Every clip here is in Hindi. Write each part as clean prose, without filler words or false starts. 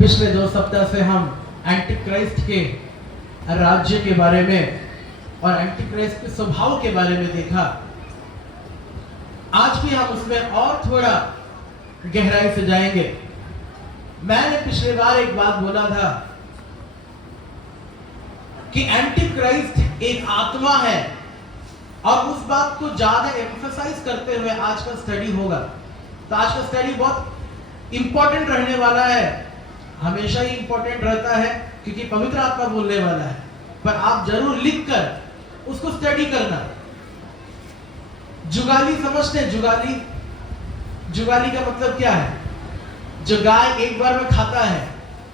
पिछले 2 सप्ताह से हम एंटी क्राइस्ट के राज्य के बारे में और एंटी क्राइस्ट के स्वभाव के बारे में देखा। आज भी हम उसमें और थोड़ा गहराई से जाएंगे। मैंने पिछले बार एक बात बोला था कि एंटी क्राइस्ट एक आत्मा है और उस बात को ज्यादा एम्फसाइज करते हुए आज का स्टडी होगा। तो आज का स्टडी बहुत इंपॉर्टेंट रहने वाला है, हमेशा ही इंपॉर्टेंट रहता है क्योंकि पवित्र आत्मा बोलने वाला है, पर आप जरूर लिखकर उसको स्टडी करना। जुगाली समझते हैं? जुगाली का मतलब क्या है? जो गाय एक बार में खाता है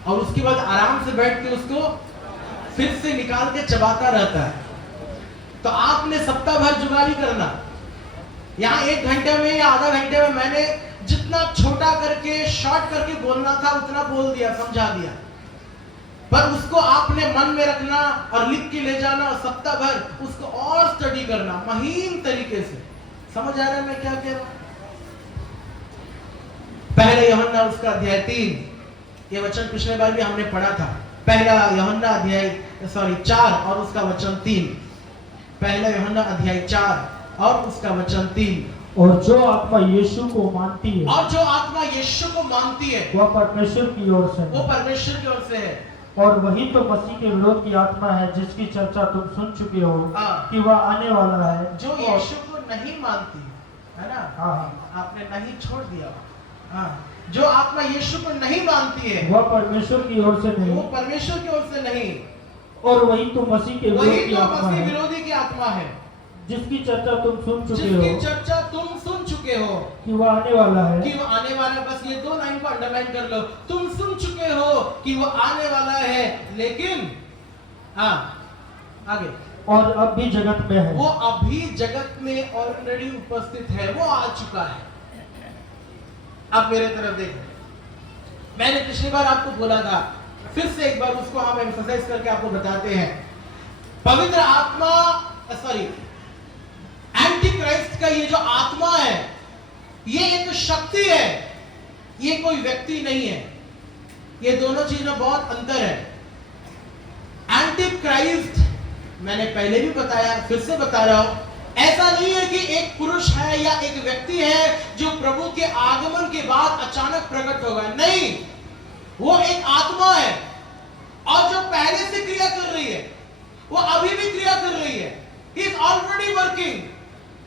और उसके बाद आराम से बैठ के उसको फिर से निकाल के चबाता रहता है। तो आपने सप्ताह भर जुगाली करना। यहाँ 1 घंटे में या आधा घंटे में मैंने जितना छोटा करके शॉर्ट करके बोलना था उतना बोल दिया, समझा दिया, पर उसको आपने मन में रखना और लिख के ले जाना और सप्ताह भर उसको और स्टडी करना महीन तरीके से। समझ आ रहा है मैं क्या कह रहा हूं? पहले यूहन्ना उसका अध्याय 3, ये वचन पिछले बार भी हमने पढ़ा था। पहला यूहन्ना अध्याय 4 और उसका वचन 3। पहला यूहन्ना अध्याय 4 और उसका वचन 3। और जो आत्मा यीशु को मानती है, और जो आत्मा यीशु को मानती है वह परमेश्वर की ओर से वो परमेश्वर की ओर से है। और वही तो मसीह के विरोध की आत्मा है जिसकी चर्चा तुम सुन चुके हो हाँ। कि वह आने वाला है। जो यीशु को नहीं मानती है ना, हाँ। आपने नहीं छोड़ दिया। हाँ, जो आत्मा यीशु को नहीं मानती है वह परमेश्वर की ओर से वो नहीं, परमेश्वर की ओर से नहीं। और वही तो मसीह के विरोध वही की तो आत्मा मसीह है विरोधी की आत्मा है जिसकी चर्चा तुम सुन चुके जिसकी हो चर्चा तुम सुन चुके हो कि वह आने वाला है। कि वो आने वाला है। बस ये 2 लाइन को अंडरलाइन कर लो। तुम सुन चुके हो कि वो आने वाला है, लेकिन हाँ आगे, और अब भी जगत में है। वो अभी जगत में ऑलरेडी उपस्थित है, वो आ चुका है। अब मेरे तरफ देखो, मैंने पिछली बार आपको बोला था, फिर से एक बार उसको हम एम्फसाइज करके आपको बताते हैं। पवित्र आत्मा एंटी क्राइस्ट का ये जो आत्मा है ये एक शक्ति है, ये कोई व्यक्ति नहीं है। ये दोनों चीज में बहुत अंतर है। एंटी क्राइस्ट मैंने पहले भी बताया, फिर से बता रहा हूं, ऐसा नहीं है कि एक पुरुष है या एक व्यक्ति है जो प्रभु के आगमन के बाद अचानक प्रकट होगा। नहीं, वो एक आत्मा है और जो पहले से क्रिया कर रही है वो अभी भी क्रिया कर रही है। ही इज ऑलरेडी वर्किंग,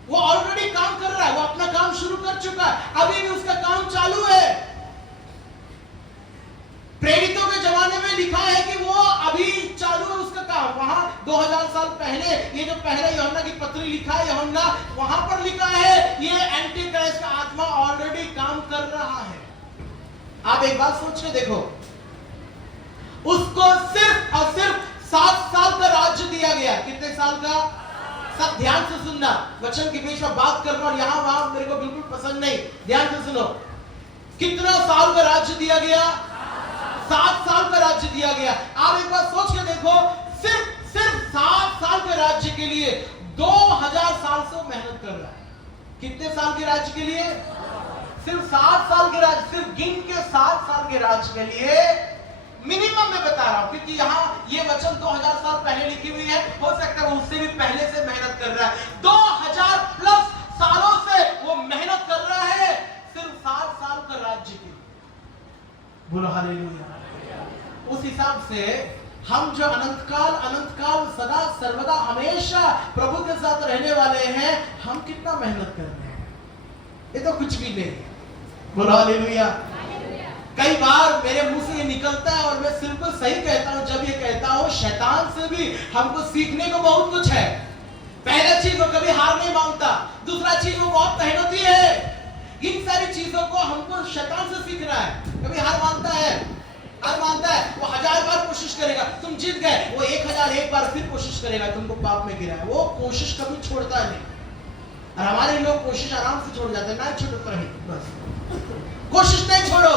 वो ऑलरेडी काम कर रहा है, वो अपना काम शुरू कर चुका है, अभी भी उसका काम चालू है। प्रेरितों के जमाने में लिखा है कि वो अभी चालू है उसका काम। वहां 2000 साल पहले ये जो पहले यूहन्ना की पत्री लिखा है यूहन्ना, वहां पर लिखा है ये एंटी क्राइस्ट का आत्मा ऑलरेडी काम कर रहा है। आप एक बात सोच के देखो, उसको सिर्फ और सिर्फ 7 साल का राज्य दिया गया। कितने साल का? सब ध्यान से सुनना, वचन के बीच में बात करना और यहां वहां मेरे को बिल्कुल पसंद नहीं। ध्यान से सुनो, कितना साल का राज्य दिया गया? 7 साल का राज्य दिया गया। आप एक बार सोच के देखो, सिर्फ 7 साल के राज्य के लिए 2000 साल से मेहनत कर रहा है। कितने साल के राज्य के लिए? सिर्फ 7 साल के राज्य, सिर्फ गिन के 7 साल के राज्य के लिए मिनिमम मैं बता रहा हूं, क्योंकि यहां ये वचन 2000 साल पहले लिखी हुई है, हो सकता है वो उससे भी पहले से मेहनत कर रहा है। 2000 प्लस सालों से वो मेहनत कर रहा है सिर्फ 7 साल का राज्य के लिए। बोलो हालेलुया। उस हिसाब से हम जो अनंत काल सदा सर्वदा हमेशा प्रभु के साथ रहने वाले हैं, हम कितना मेहनत कर रहे हैं? ये तो कुछ भी नहीं। बोलो हालेलुया। कई बार मेरे मुंह से ये निकलता है और मैं बिल्कुल सही कहता हूं जब ये कहता हूं, शैतान से भी हमको सीखने को बहुत कुछ है। पहला चीज वो कभी हार नहीं मांगता, दूसरा चीज वो बहुत मेहनती है। इन सारी चीजों को हमको शैतान से सीखना है। कभी हार मानता है? वो 1000 बार कोशिश करेगा, तुम जीत गए, वो 1001 बार फिर कोशिश करेगा तुमको पाप में गिराए। वो कोशिश कभी छोड़ता नहीं। और हमारे लोग कोशिश आराम से छोड़ जाते हैं, ना छोड़ो तो रही, बस कोशिश नहीं छोड़ो।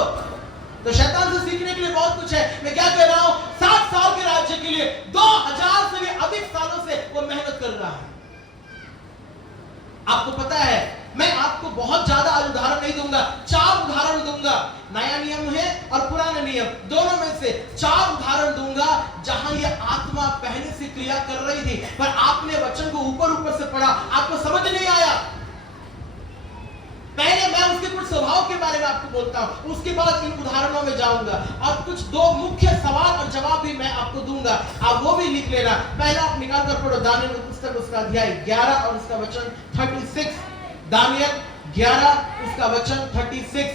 तो शैतान से सीखने के लिए बहुत कुछ है। मैं क्या कह रहा हूं, 7 साल के राज्य के लिए 2000 से भी अधिक सालों से वो मेहनत कर रहा है। आपको पता है, मैं आपको बहुत ज्यादा उदाहरण नहीं दूंगा, 4 उदाहरण दूंगा। नया नियम है और पुराना नियम, दोनों में से 4 उदाहरण दूंगा जहां ये आत्मा पहले से क्रिया कर रही थी, पर आपने वचन को ऊपर से पढ़ा, आपको समझ नहीं आया। पहले मैं उसके कुछ स्वभाव के बारे में आपको बोलता हूं, उसके बाद इन उदाहरणों में जाऊंगा और कुछ 2 मुख्य सवाल और जवाब भी मैं आपको दूंगा, आप वो भी लिख लेना। पहला आप निकाल कर पढ़ो दानियेल की पुस्तक उसका अध्याय 11 और उसका वचन 36। दानियेल 11 उसका वचन 36।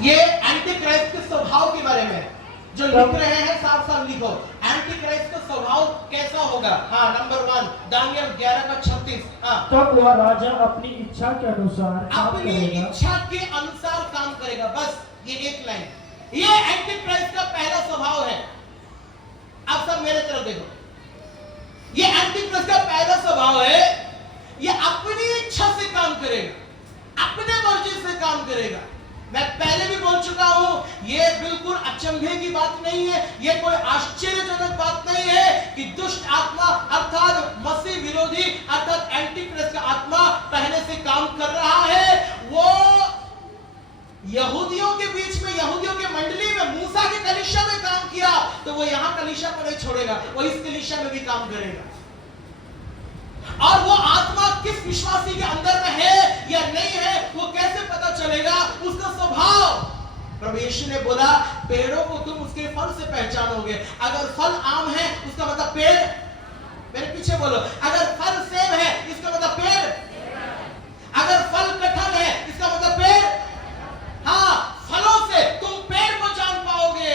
ये एंटी क्राइस्ट के स्वभाव के बारे में जो लिख रहे हैं, साफ साफ लिखो, एंटी क्राइस्ट का स्वभाव कैसा होगा। हाँ, नंबर 1 दानियेल 11 का 36। तब वह राजा अपनी इच्छा के अनुसार अपनी इच्छा के अनुसार काम करेगा। बस ये एक लाइन, ये एंटी क्राइस्ट का पहला स्वभाव है। आप सब मेरे तरफ देखो, ये एंटी क्राइस्ट का पहला स्वभाव है, ये अपनी इच्छा से काम करेगा, अपने मर्जी से काम करेगा। मैं पहले भी बोल चुका हूं, ये बिल्कुल अचंभे की बात नहीं है, ये कोई आश्चर्यजनक बात नहीं है कि दुष्ट आत्मा अर्थात मसीह विरोधी अर्थात एंटी क्राइस्ट का आत्मा पहले से काम कर रहा है। वो यहूदियों के बीच में, यहूदियों के मंडली में, मूसा के कलीसिया में काम किया, तो वो यहां कलीसिया को नहीं छोड़ेगा, वो इस कलीसिया में भी काम करेगा। और वो आत्मा किस विश्वासी के अंदर में है या नहीं है, वो कैसे पता चलेगा? उसका स्वभाव। प्रभु यीशु ने बोला, पेड़ों को तुम उसके फल से पहचानोगे। अगर फल आम है, उसका मतलब पेड़, मेरे पीछे बोलो, अगर फल सेब है, इसका मतलब पेड़, अगर फल कटहल है, इसका मतलब पेड़। हाँ, फलों से तुम पेड़ को जान पाओगे।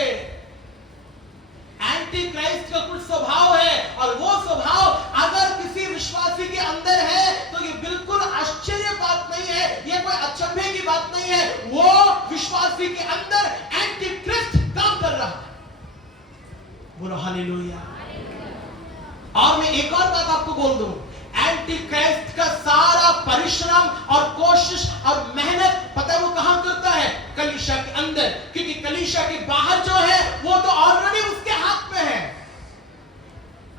एंटी क्राइस्ट का कुछ स्वभाव है, और वो स्वभाव अगर किसी विश्वासी के अंदर है तो ये बिल्कुल आश्चर्य बात नहीं है, ये कोई अचंभे की बात नहीं है। वो विश्वासी के अंदर एंटी क्राइस्ट काम कर रहा है। बोलो हालेलुया। और मैं एक और बात आपको बोल दूं, एंटी क्राइस्ट का सारा परिश्रम और कोशिश और मेहनत पता है वो कहां करता है? कलीसिया के अंदर, क्योंकि कलीसिया के बाहर जो है वो तो ऑलरेडी उसके हाथ में है।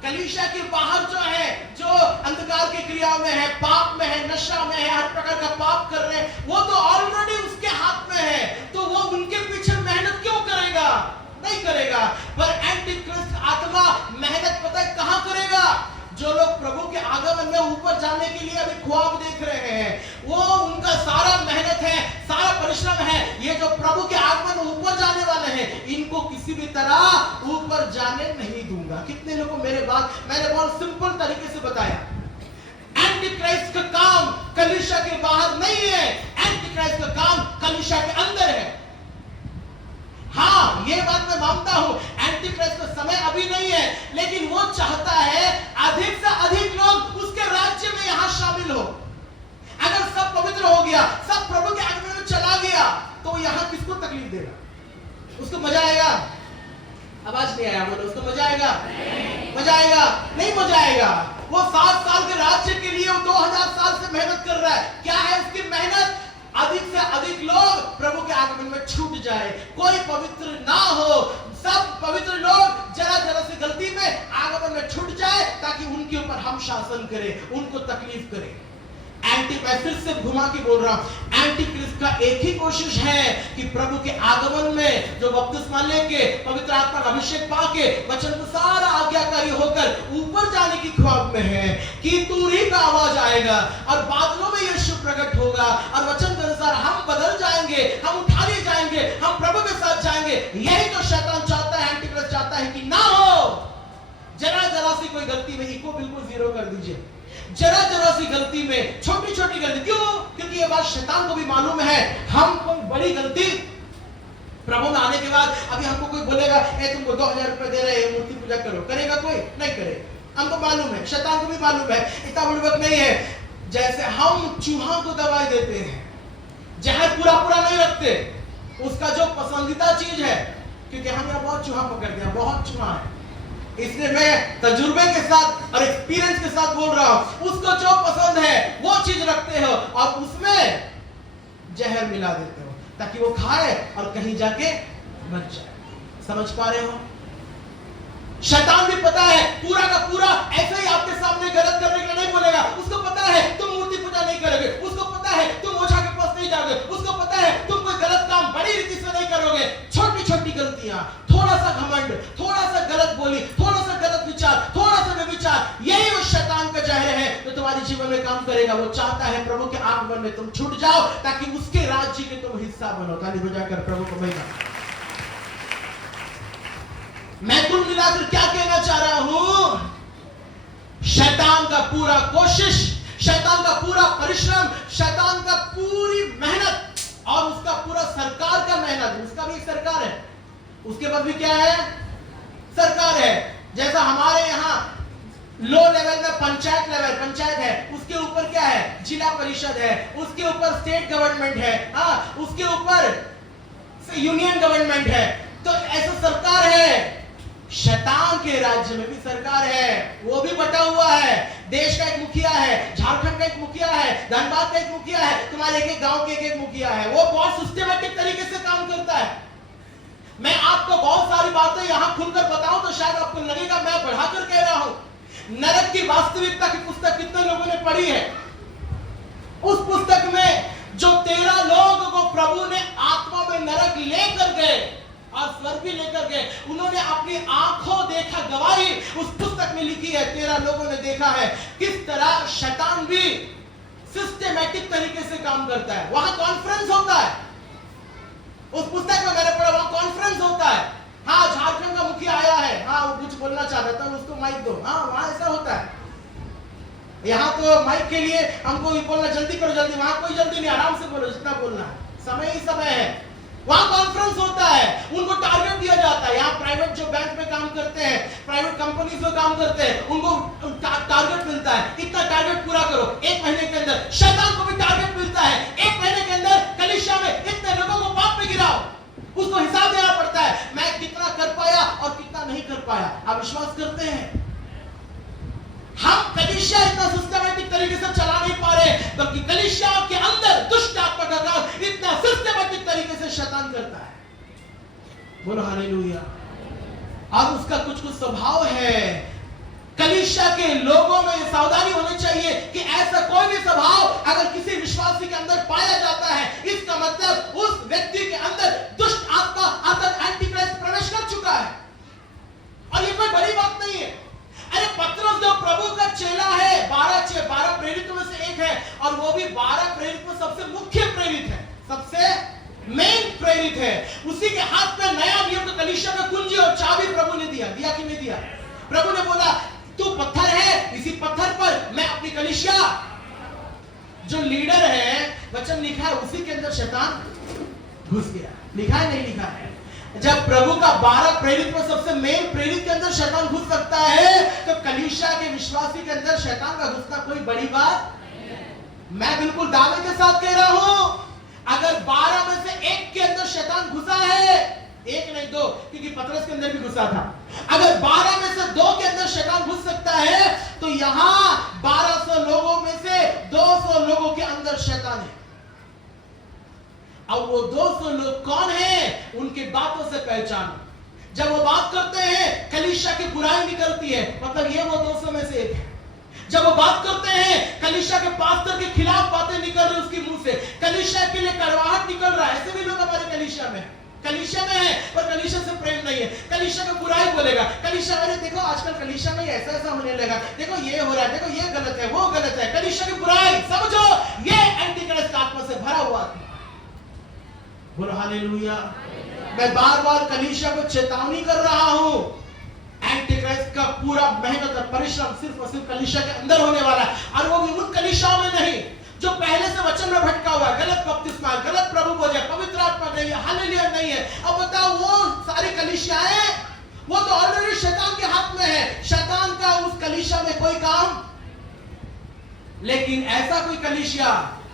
कलीसिया के बाहर जो है, जो अंधकार की क्रिया में है, पाप में है, नशा में है, हर प्रकार का पाप कर रहे हैं, वो तो ऑलरेडी उसके हाथ में है। तो वो उनके पीछे मेहनत क्यों करेगा? नहीं करेगा। पर एंटी क्राइस्ट आत्मा मेहनत पता है कहां करेगा? जो लोग प्रभु के आगमन में ऊपर जाने के लिए अभी ख्वाब देख रहे हैं, वो उनका सारा मेहनत है, सारा परिश्रम है। ये जो प्रभु के आगमन में ऊपर जाने वाले हैं, इनको किसी भी तरह ऊपर जाने नहीं दूंगा। कितने लोगों को मेरे बात मैंने बहुत सिंपल तरीके से बताया। एंटी क्राइस्ट का काम कलीसिया के बाहर नहीं है, एंटी क्राइस्ट का काम कलीसिया के अंदर है। हाँ, ये बात मैं मानता हूं, एंटी क्राइस्ट का समय अभी नहीं है, लेकिन वो चाहता है अधिक से अधिक लोग उसके राज्य में यहां शामिल हो। अगर सब पवित्र हो गया, सब प्रभु के आगमन में चला गया, तो यहां किसको तकलीफ देगा? उसको मजा आएगा? आवाज नहीं आया, बोलो, उसको मजा आएगा? मजा आएगा? नहीं मजा आएगा। वो 7 साल के राज्य के लिए वो 2000 साल से मेहनत कर रहा है। क्या है उसकी मेहनत? अधिक से अधिक लोग प्रभु के आगमन में छूट जाए, कोई पवित्र ना हो, सब पवित्र लोग जरा जरा सी गलती में आगमन में छूट जाए, ताकि उनके ऊपर हम शासन करें, उनको तकलीफ करें। एंटी, मैं फिर से घुमा के बोल रहा हूं, एंटी क्राइस्ट का एक ही कोशिश है कि प्रभु के आगमन में जो बपतिस्मा लेके, पवित्र आत्मा का अभिषेक पाके, वचन को सारा आज्ञाकारी होकर ऊपर जाने की ख्वाब में है कि तूरी का आवाज आएगा और बादलों में यीशु प्रकट होगा, और वचन के अनुसार हम बदल जाएंगे, हम उठा लिए जाएंगे, हम प्रभु के साथ जाएंगे। यही तो शैतान चाहता है, एंटी क्राइस्ट चाहता है कि ना हो। जरा जरा सी कोई गलती में इको बिल्कुल 0 कर दीजिए, जरा जरा सी गलती में, छोटी छोटी गलती। क्यों? क्योंकि ये बात शैतान को भी मालूम है, हम कोई बड़ी गलती प्रभु में आने के बाद, अभी हमको कोई बोलेगा, ए तुमको 2000 रुपए दे रहे हैं, मूर्ति पूजा करो, करेगा कोई? नहीं करेगा। हमको मालूम है, शैतान को भी मालूम है, इतना बड़ी बात नहीं है। जैसे हम चूहा को दवाई देते हैं, जहर पूरा पूरा नहीं रखते, उसका जो पसंदीदा चीज है, क्योंकि हम यहाँ बहुत चूहा पकड़ दिया, बहुत चूहा है, इसलिए मैं तजुर्बे के साथ और एक्सपीरियंस के साथ बोल रहा हूं, उसको जो पसंद है वो चीज रखते हो और उसमें जहर मिला देते हो, ताकि वो खाए और कहीं जाके मर जाए। समझ पा रहे हो? शैतान भी पता है, पूरा का पूरा ऐसे ही आपके सामने गलत करने के लिए नहीं बोलेगा। उसको पता है तुम मूर्ति पूजा नहीं करोगे, उसको पता है गलतियां, थोड़ा सा घमंड, थोड़ा सा गलत बोली, थोड़ा सा गलत विचार, थोड़ा सा व्यभिचार, यही वो शैतान का जहर है तो तुम्हारे जीवन में काम करेगा। वो चाहता है प्रभु के आगमन में तुम छूट जाओ ताकि उसके राज्य के तुम हिस्सा बनो। ताली बजाकर प्रभु को महिमा। मैं कुल मिलाकर क्या कहना चाह रहा हूं, शैतान का पूरा कोशिश, शैतान का पूरा परिश्रम, शैतान का पूरी मेहनत और उसका पूरा सरकार का मेहनत, उसका भी एक सरकार है, उसके बाद भी क्या है, सरकार है। जैसा हमारे यहाँ लो लेवल में पंचायत है, उसके ऊपर क्या है, जिला परिषद है, उसके ऊपर स्टेट गवर्नमेंट है, उसके ऊपर यूनियन गवर्नमेंट है। तो ऐसा सरकार है। शैतान के राज्य में भी सरकार है, वो भी बटा हुआ है। देश का एक मुखिया है, झारखंड का एक मुखिया है, धनबाद का एक मुखिया है, तुम्हारे एक गांव के एक मुखिया है। वो बहुत सिस्टमैटिक तरीके से काम करता है। मैं आपको बहुत सारी बातें यहां खुलकर बताऊं तो शायद आपको लगेगा मैं बढ़ाकर कह रहा हूं। नरक की वास्तविकता की पुस्तक कितने लोगों ने पढ़ी है? उस पुस्तक में जो 13 लोगों को प्रभु ने आत्मा में नरक लेकर गए और स्वर्ग भी लेकर गए, उन्होंने अपनी आंखों देखा गवाही उस पुस्तक में लिखी है। 13 लोगों ने देखा है किस तरह शैतान भी सिस्टमैटिक तरीके से काम करता है। वहां कॉन्फ्रेंस होता है, उस पुस्तक में मैंने पढ़ा, वहां कॉन्फ्रेंस होता है। हाँ, झारखंड का मुखिया आया है, हाँ वो कुछ बोलना चाहता था, उसको माइक दो। हाँ, वहां ऐसा होता है। यहाँ तो माइक के लिए हमको बोलना जल्दी करो जल्दी, वहां कोई जल्दी नहीं, आराम से बोलो, जितना बोलना है, समय ही समय है। वहां कॉन्फ्रेंस होता है, उनको टारगेट दिया जाता है। यहाँ प्राइवेट जो बैंक में काम करते हैं, प्राइवेट कंपनीज में काम करते हैं, उनको टारगेट मिलता है, इतना टारगेट पूरा करो 1 महीने के अंदर। शैतान को भी टारगेट मिलता है, 1 महीने के अंदर कलीसिया में इतने लोगों को पाप में गिराओ। उसको हिसाब देना पड़ता है, मैं कितना कर पाया और कितना नहीं कर पाया। आप विश्वास करते हैं? हम कलीसिया इतना सिस्टमैटिक तरीके से चला नहीं पा रहे, बल्कि कलीसिया के अंदर दुष्ट आत्मा का काम इतना सिस्टमैटिक तरीके से शैतान करता है। बोलो हालेलुया। अब उसका कुछ स्वभाव है। कलीसिया के लोगों में सावधानी होनी चाहिए कि ऐसा कोई भी स्वभाव अगर किसी विश्वासी के अंदर पाया जाता है, इसका मतलब उस व्यक्ति के अंदर दुष्ट आत्मा अर्थात एंटी क्राइस्ट प्रवेश कर चुका है। और ये कोई बड़ी बात नहीं है। अरे पतरस जो प्रभु का चेला है, 12 प्रेरितों में से एक है, और वो भी 12 प्रेरित में सबसे मुख्य प्रेरित है, सबसे मेन प्रेरित है। उसी के हाथ में नया नियम का कलीसिया का कुंजी और चाबी प्रभु ने दिया कि नहीं दिया? प्रभु ने बोला तू पत्थर है, इसी पत्थर पर मैं अपनी कलीसिया, जो लीडर है, वचन लिखा है उसी के अंदर शैतान घुस गया। लिखा है नहीं लिखा है? जब प्रभु का 12 प्रेरित में सबसे मेन प्रेरित के अंदर शैतान घुस सकता है, तो कलीसिया के विश्वासी के अंदर शैतान का घुसना कोई बड़ी बात? मैं बिल्कुल दावे के साथ कह रहा हूं, अगर 12 में से एक के अंदर शैतान घुसा है, एक नहीं 2, क्योंकि पतरस के अंदर भी घुसा था। अगर 12 में से 2 के अंदर शैतान घुस सकता है, तो यहां 1200 लोगों में से 200 लोगों के अंदर शैतान है। अब वो 200 लोग कौन हैं? उनकी बातों से पहचानो। जब वो बात करते हैं, कलीसिया की बुराई निकलती है, मतलब ये वो 200 में से एक है। जब वो बात करते हैं, कलीसिया के पास्टर के खिलाफ बातें निकल रही उसके मुंह से, कलीसिया के लिए कड़वाहट निकल रहा है। ऐसे भी लोग हमारे कलीसिया में है, पर कलीसिया से प्रेम नहीं है, कलीसिया का बुराई बोलेगा। कलीसिया, अरे देखो आजकल कलीसिया में ऐसा होने लगा, देखो ये हो रहा है, देखो ये गलत है, वो गलत है। कलीसिया की बुराई समझो, ये एंटी क्राइस्ट आत्मा से भरा हुआ आत्मा। बोलो हालेलुया। मैं बार-बार कलीसिया को चेतावनी कर रहा हूं, एंटी क्राइस्ट का पूरा मेहनत और परिश्रम सिर्फ और सिर्फ कलीसिया के अंदर होने वाला है, और वो भी उन कलीसियाओं में नहीं जो पहले से वचन में भटका हुआ है, गलत बपतिस्मा, गलत प्रभु बोझ, पवित्र आत्मा नहीं है, हालेलुया नहीं है। अब बताओ, वो सारी कलीसियाएं वो तो ऑलरेडी शैतान के हाथ में है। शैतान का उस कलीसिया में कोई काम, लेकिन ऐसा कोई कलीसिया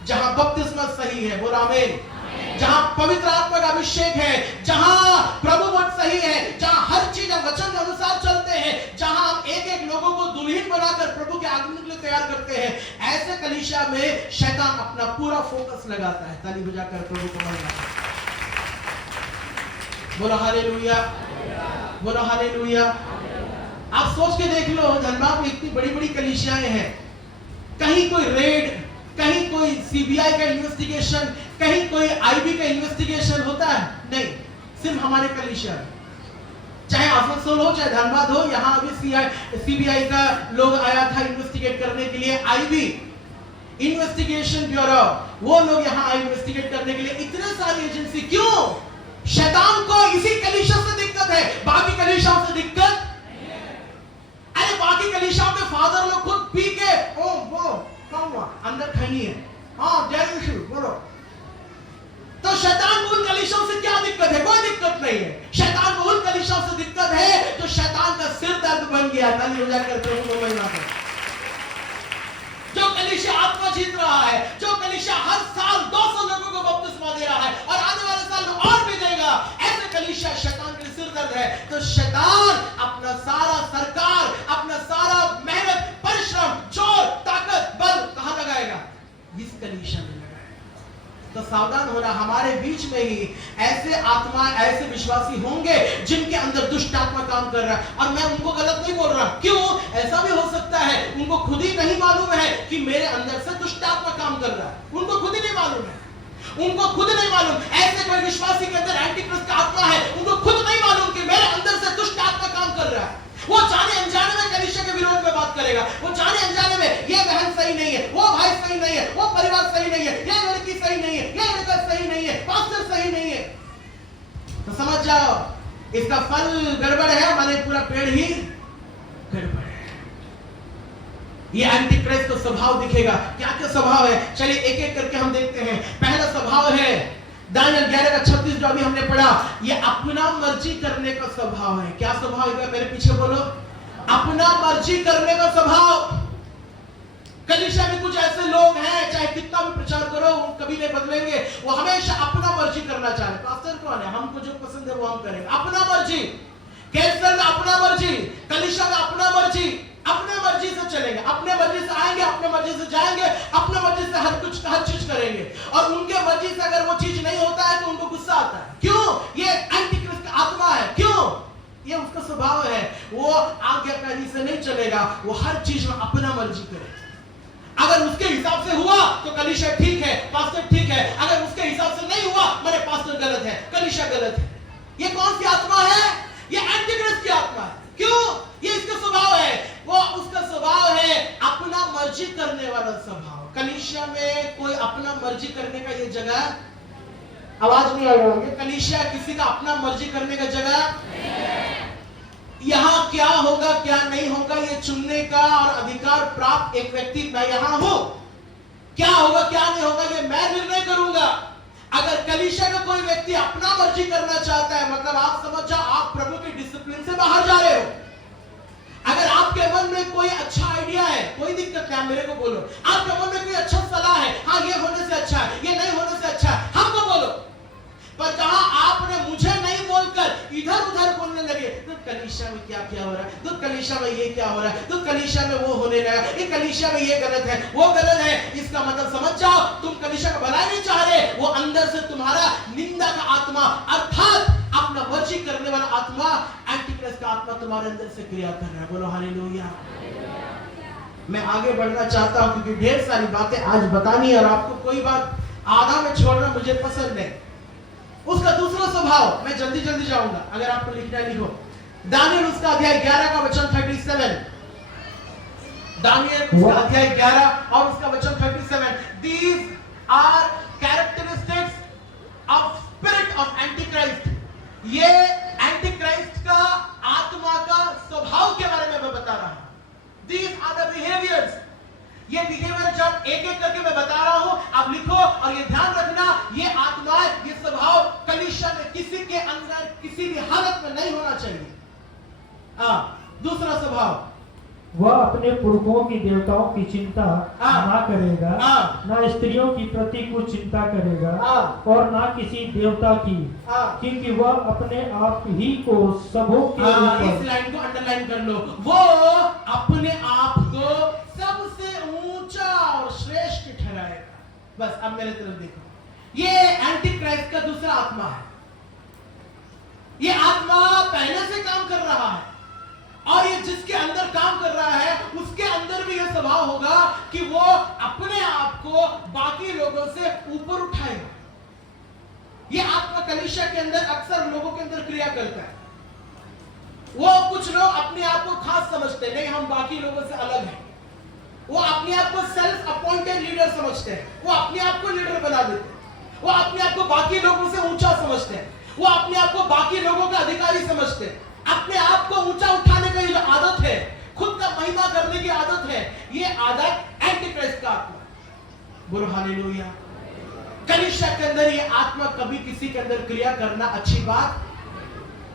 जहां बपतिस्मा सही है, बोलो आमीन, जहां पवित्र आत्मा का अभिषेक है, जहां प्रभु वचन सही है, जहां हर चीज हम वचन के अनुसार चलते हैं, जहां हम एक लोगों को दुल्हन बनाकर प्रभु के आगमन के लिए तैयार करते हैं, ऐसे कलीसिया में शैतान अपना पूरा फोकस लगाता है। ताली बजाकर प्रभु को महिमा। बोलो हालेलुया, बोलो हालेलुया। आप सोच के देख लो, धनबाद में इतनी बड़ी बड़ी कलीसियाएं हैं, कहीं कोई रेड, कहीं कोई सीबीआई का इन्वेस्टिगेशन, कहीं कोई आईबी का इन्वेस्टिगेशन होता है? नहीं, सिर्फ हमारे कलीसिया। चाहे आसनसोल हो चाहे धनबाद हो, यहाँ अभी सीबीआई का लोग आया था इन्वेस्टिगेट करने के लिए, आईबी इन्वेस्टिगेशन ब्यूरो, वो लोग यहाँ आए इन्वेस्टिगेट करने के लिए। इतने सारी एजेंसी क्यों? शैतान को इसी कलीसिया से दिक्कत है, बाकी कलीसियाओं से दिक्कत नहीं है। अरे बाकी कलीसियाओं के फादर लोग खुद पी के ओ वो कौन हुआ अंदर खैनी है, हाँ जय यीशु बोलो। तो शैतान को उन कलीसियाओं से क्या दिक्कत है? कोई दिक्कत नहीं है। शैतान को उन कलीसियाओं से दिक्कत है तो शैतान का सिर दर्द बन गया। ताली बजा करते हुए महिमा को, जो कलीसिया आत्मा जीत रहा है, जो कलीसिया हर साल 200 लोगों को बपतिस्मा दे रहा है और आने वाले साल में और भी देगा, ऐसे कलीसिया शैतान के सिर दर्द है। तो शैतान अपना सारा सरकार, अपना सारा मेहनत, परिश्रम, जोर, ताकत, बल कहां लगाएगा? इस कलीसिया में लगाएगा। तो सावधान होना, हमारे बीच में ही ऐसे आत्मा, ऐसे विश्वासी होंगे जिनके अंदर दुष्ट आत्मा काम कर रहा है। और मैं उनको गलत नहीं बोल रहा, क्यों? ऐसा भी हो सकता है उनको खुद ही नहीं मालूम है कि मेरे अंदर से दुष्ट आत्मा काम कर रहा है। उनको खुद ही नहीं मालूम है, उनको खुद नहीं मालूम। ऐसे कोई विश्वासी के अंदर एंटीक्रिस्ट का आत्मा है, उनको खुद नहीं मालूम कि मेरे अंदर से दुष्ट आत्मा काम कर रहा है। वो जाने अनजाने में कलीसिया के विरोध में बात करेगा, वो जाने अनजाने में ये बहन सही नहीं है, वो भाई सही नहीं है, वो परिवार सही नहीं है, ये लड़की सही नहीं है, ये लड़का सही नहीं है, पास्टर सही नहीं है। तो समझ जाओ इसका फल गड़बड़ है, माने पूरा पेड़ ही गड़बड़ है। ये एंटीक्राइस्ट का स्वभाव दिखेगा। क्या क्या स्वभाव है? चलिए एक एक करके हम देखते हैं। पहला स्वभाव है दानियल 11:36 जो अभी हमने पढ़ा, ये अपना मर्जी करने का स्वभाव है। क्या स्वभाव है? मेरे पीछे बोलो, अपना मर्जी करने का स्वभाव। कलीसिया में कुछ ऐसे लोग हैं, चाहे कितना भी प्रचार करो वो कभी नहीं बदलेंगे, वो हमेशा अपना मर्जी करना चाहे। पास्टर कौन है? हमको जो पसंद है वो हम करेंगे, अपना मर्जी। कैंसर में अपना मर्जी, कलीसिया में अपना मर्जी, अपने मर्जी से चलेंगे, अपने मर्जी से आएंगे, अपने मर्जी से जाएंगे, अपने मर्जी से हर चीज करेंगे। और उनके मर्जी से अगर वो चीज नहीं होता है तो उनको गुस्सा आता है। क्यों? ये एंटीक्रिस्ट का आत्मा है। क्यों? ये उसका स्वभाव है। वो आज्ञाकारी से नहीं चलेगा, वो हर चीज में अपना मर्जी करेगा। अगर उसके हिसाब से हुआ तो कलीसिया ठीक है, पास्टर ठीक है। अगर उसके हिसाब से नहीं हुआ, मेरे पास्टर गलत है, कलीसिया गलत है। ये कौन सी आत्मा है? ये एंटीक्रिस्ट की आत्मा है। क्यों? ये इसका स्वभाव है। वो उसका स्वभाव है अपना मर्जी करने वाला स्वभाव। कलीसिया में कोई अपना मर्जी करने का ये जगह, आवाज नहीं आ रहा है, कलीसिया किसी का अपना मर्जी करने का जगह यहाँ क्या होगा क्या नहीं होगा ये चुनने का और अधिकार प्राप्त एक व्यक्ति मैं यहाँ हूं। क्या होगा क्या नहीं होगा ये मैं निर्णय करूंगा। अगर कलीसिया का कोई व्यक्ति अपना मर्जी करना चाहता है, मतलब आप समझ जाओ आप प्रभु के डिसिप्लिन से बाहर जा रहे हो। अगर आपके मन में कोई अच्छा आइडिया है, कोई दिक्कत नहीं, मेरे को बोलो। आपके मन में कोई अच्छा सलाह है, हाँ ये होने से अच्छा है, ये नहीं होने से अच्छा है, हमको बोलो। पर जहां आपने मुझे नहीं बोलकर इधर उधर बोलने लगे, तो कलीसिया में क्या क्या हो रहा है, तो कलीसिया में ये क्या हो रहा है, तो कलीसिया में वो होने लगा, ये कलीसिया में ये गलत है, वो गलत है, इसका मतलब समझ जाओ तुम कलीसिया का भला नहीं चाह रहे, वो अंदर से तुम्हारा निंदा का आत्मा अर्थात अपना मर्जी करने वाला आत्मा, एंटीक्राइस्ट का आत्मा तुम्हारे अंदर से क्रिया कर रहा है। बोलो हालेलुया। मैं आगे बढ़ना चाहता हूं क्योंकि ढेर सारी बातें आज बतानी है और आपको कोई बात आधा में छोड़ना मुझे पसंद नहीं। उसका दूसरा स्वभाव, मैं जल्दी जल्दी जाऊंगा, अगर आपको लिखना है लिखो। दानियल उसका अध्याय 11 का वचन 37, दानियल उसका अध्याय 11 और उसका वचन 37। These are characteristics of spirit of antichrist। ये एंटीक्राइस्ट का आत्मा का स्वभाव के बारे में मैं बता रहा हूं। These are the behaviors। ये बिहेवियर जब एक एक करके मैं बता रहा हूं, आप लिखो और ये ध्यान रखना, ये आत्मा, ये स्वभाव कलीसिया में किसी के अंदर किसी भी हालत में नहीं होना चाहिए। दूसरा स्वभाव, वह अपने पुरखों की देवताओं की चिंता ना करेगा, ना स्त्रियों की प्रतिकूल चिंता करेगा और ना किसी देवता की, क्योंकि वह अपने आप ही को सबों के ऊपर, इस लाइन को अंडरलाइन कर लो, वो अपने आप को सबसे ऊंचा और श्रेष्ठ ठहराएगा। बस अब मेरे तरफ देखो, ये एंटीक्राइस्ट का दूसरा आत्मा है। ये आत्मा पहले से काम कर रहा है और ये जिसके अंदर काम कर रहा है उसके अंदर भी यह स्वभाव होगा कि वो अपने आप को बाकी लोगों से ऊपर उठाएगा। ये आत्मा कलीसिया के अंदर अक्सर लोगों के अंदर क्रिया करता है। वो कुछ लोग अपने आप को खास समझते हैं, नहीं हम बाकी लोगों से अलग हैं। वो अपने आप को सेल्फ अपॉइंटेड लीडर समझते हैं, वो अपने आप को लीडर बना देते हैं, वो अपने आप को बाकी लोगों से ऊंचा समझते हैं, वो अपने आप को बाकी लोगों का अधिकारी समझते हैं। अपने आप को ऊंचा उठाने की जो आदत है, खुद का महिमा करने की आदत है, ये आदत एंटी क्राइस्ट का आत्मा। बोलो हालेलुया। कलीसिया के अंदर ये आत्मा कभी किसी के अंदर क्रिया करना अच्छी बात।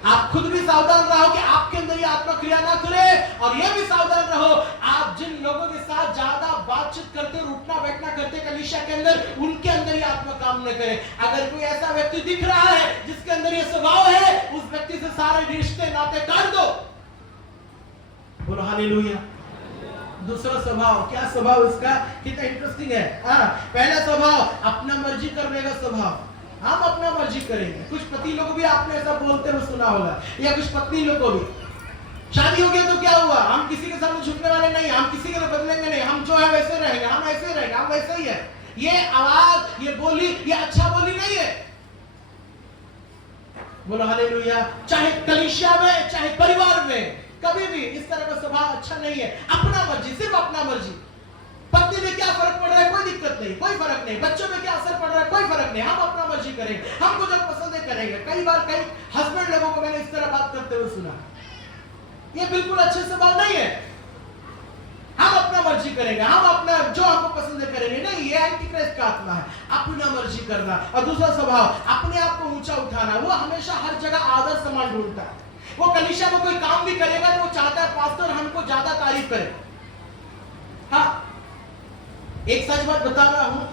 आप खुद भी सावधान रहो कि आपके अंदर ये आत्मा क्रिया ना करे, और ये भी सावधान रहो आप जिन लोगों के साथ ज्यादा बातचीत करते, उठना बैठना करते कलीसिया के अंदर, उनके अंदर ये आत्मा काम न करे। अगर कोई ऐसा व्यक्ति दिख रहा है जिसके अंदर ये स्वभाव है, उस व्यक्ति से सारे रिश्ते नाते काट दो। बोलो हालेलुया। दूसरा स्वभाव, क्या स्वभाव इसका, कितना इंटरेस्टिंग है। पहला स्वभाव अपना मर्जी करने का स्वभाव, हम अपना मर्जी करेंगे। कुछ पति लोग भी आपने ऐसा बोलते हुए सुना होगा, या कुछ पत्नी लोग को भी, शादी हो गया तो क्या हुआ, हम किसी के सामने झुकने वाले नहीं, हम किसी के लिए बदलेंगे नहीं, हम जो है वैसे रहेंगे, हम ऐसे रहेंगे, हम वैसे ही है। ये आवाज, ये बोली, ये अच्छा बोली नहीं है। बोलो हालेलुया। चाहे कलीसिया में, चाहे परिवार में, कभी भी इस तरह का स्वभाव अच्छा नहीं है। अपना मर्जी, सिर्फ अपना मर्जी। पत्नी में क्या फर्क पड़ रहा है, कोई दिक्कत नहीं, कोई फर्क नहीं। बच्चों में क्या असर पड़ रहा है, कोई फर्क नहीं, हम अपना मर्जी करेंगे, हमको जो पसंद है करेंगे। कई बार कई हस्बैंड लोगों को मैंने इस तरह बात करते हुए सुना। ये बिल्कुल अच्छे स्वभाव नहीं है। हम अपना मर्जी करेंगे, हम अपना जो हमको पसंद है करेंगे, नहीं, ये एंटी क्राइस्ट का आत्मा है, अपना मर्जी करना। और दूसरा स्वभाव अपने आप को ऊंचा उठाना, वो हमेशा हर जगह आदर सम्मान ढूंढता है। वो कलीसिया में कोई काम भी करेगा तो वो चाहता है पास्टर हमको ज्यादा तारीफ करे। हाँ, एक सच बात बता रहा हूं,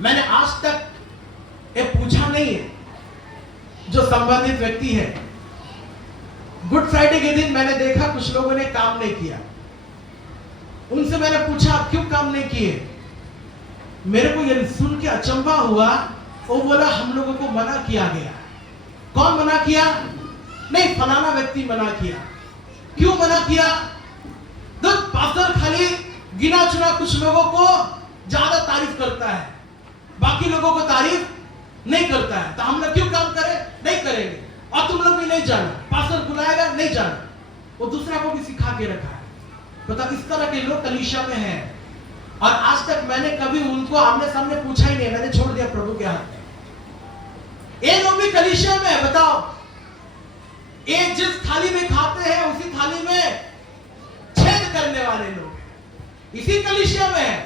मैंने आज तक ये पूछा नहीं है, जो संबंधित व्यक्ति है, गुड फ्राइडे के दिन मैंने देखा कुछ लोगों ने काम नहीं किया, उनसे मैंने पूछा क्यों काम नहीं किए। मेरे को ये सुन के अचंभा हुआ, वो बोला हम लोगों को मना किया गया। कौन मना किया? नहीं, फलाना व्यक्ति मना किया। क्यों मना किया? तो पास्टर खाली गिना चुना कुछ लोगों को ज्यादा तारीफ करता है, बाकी लोगों को तारीफ नहीं करता है, तो हम लोग क्यों काम करें? नहीं करेंगे। और तुम लोग भी नहीं जाना, पास्टर बुलाएगा नहीं जाना। वो दूसरा को भी सिखा के रखा है। मतलब इस तरह के लोग कलीसिया में हैं, और आज तक मैंने कभी उनको आमने सामने पूछा ही नहीं, मैंने छोड़ दिया प्रभु के हाथ में। ये लोग भी कलीसिया में है, बताओ, एक जिस थाली में खाते हैं उसी थाली में छेद करने वाले लोग इसी कलीसिया में है।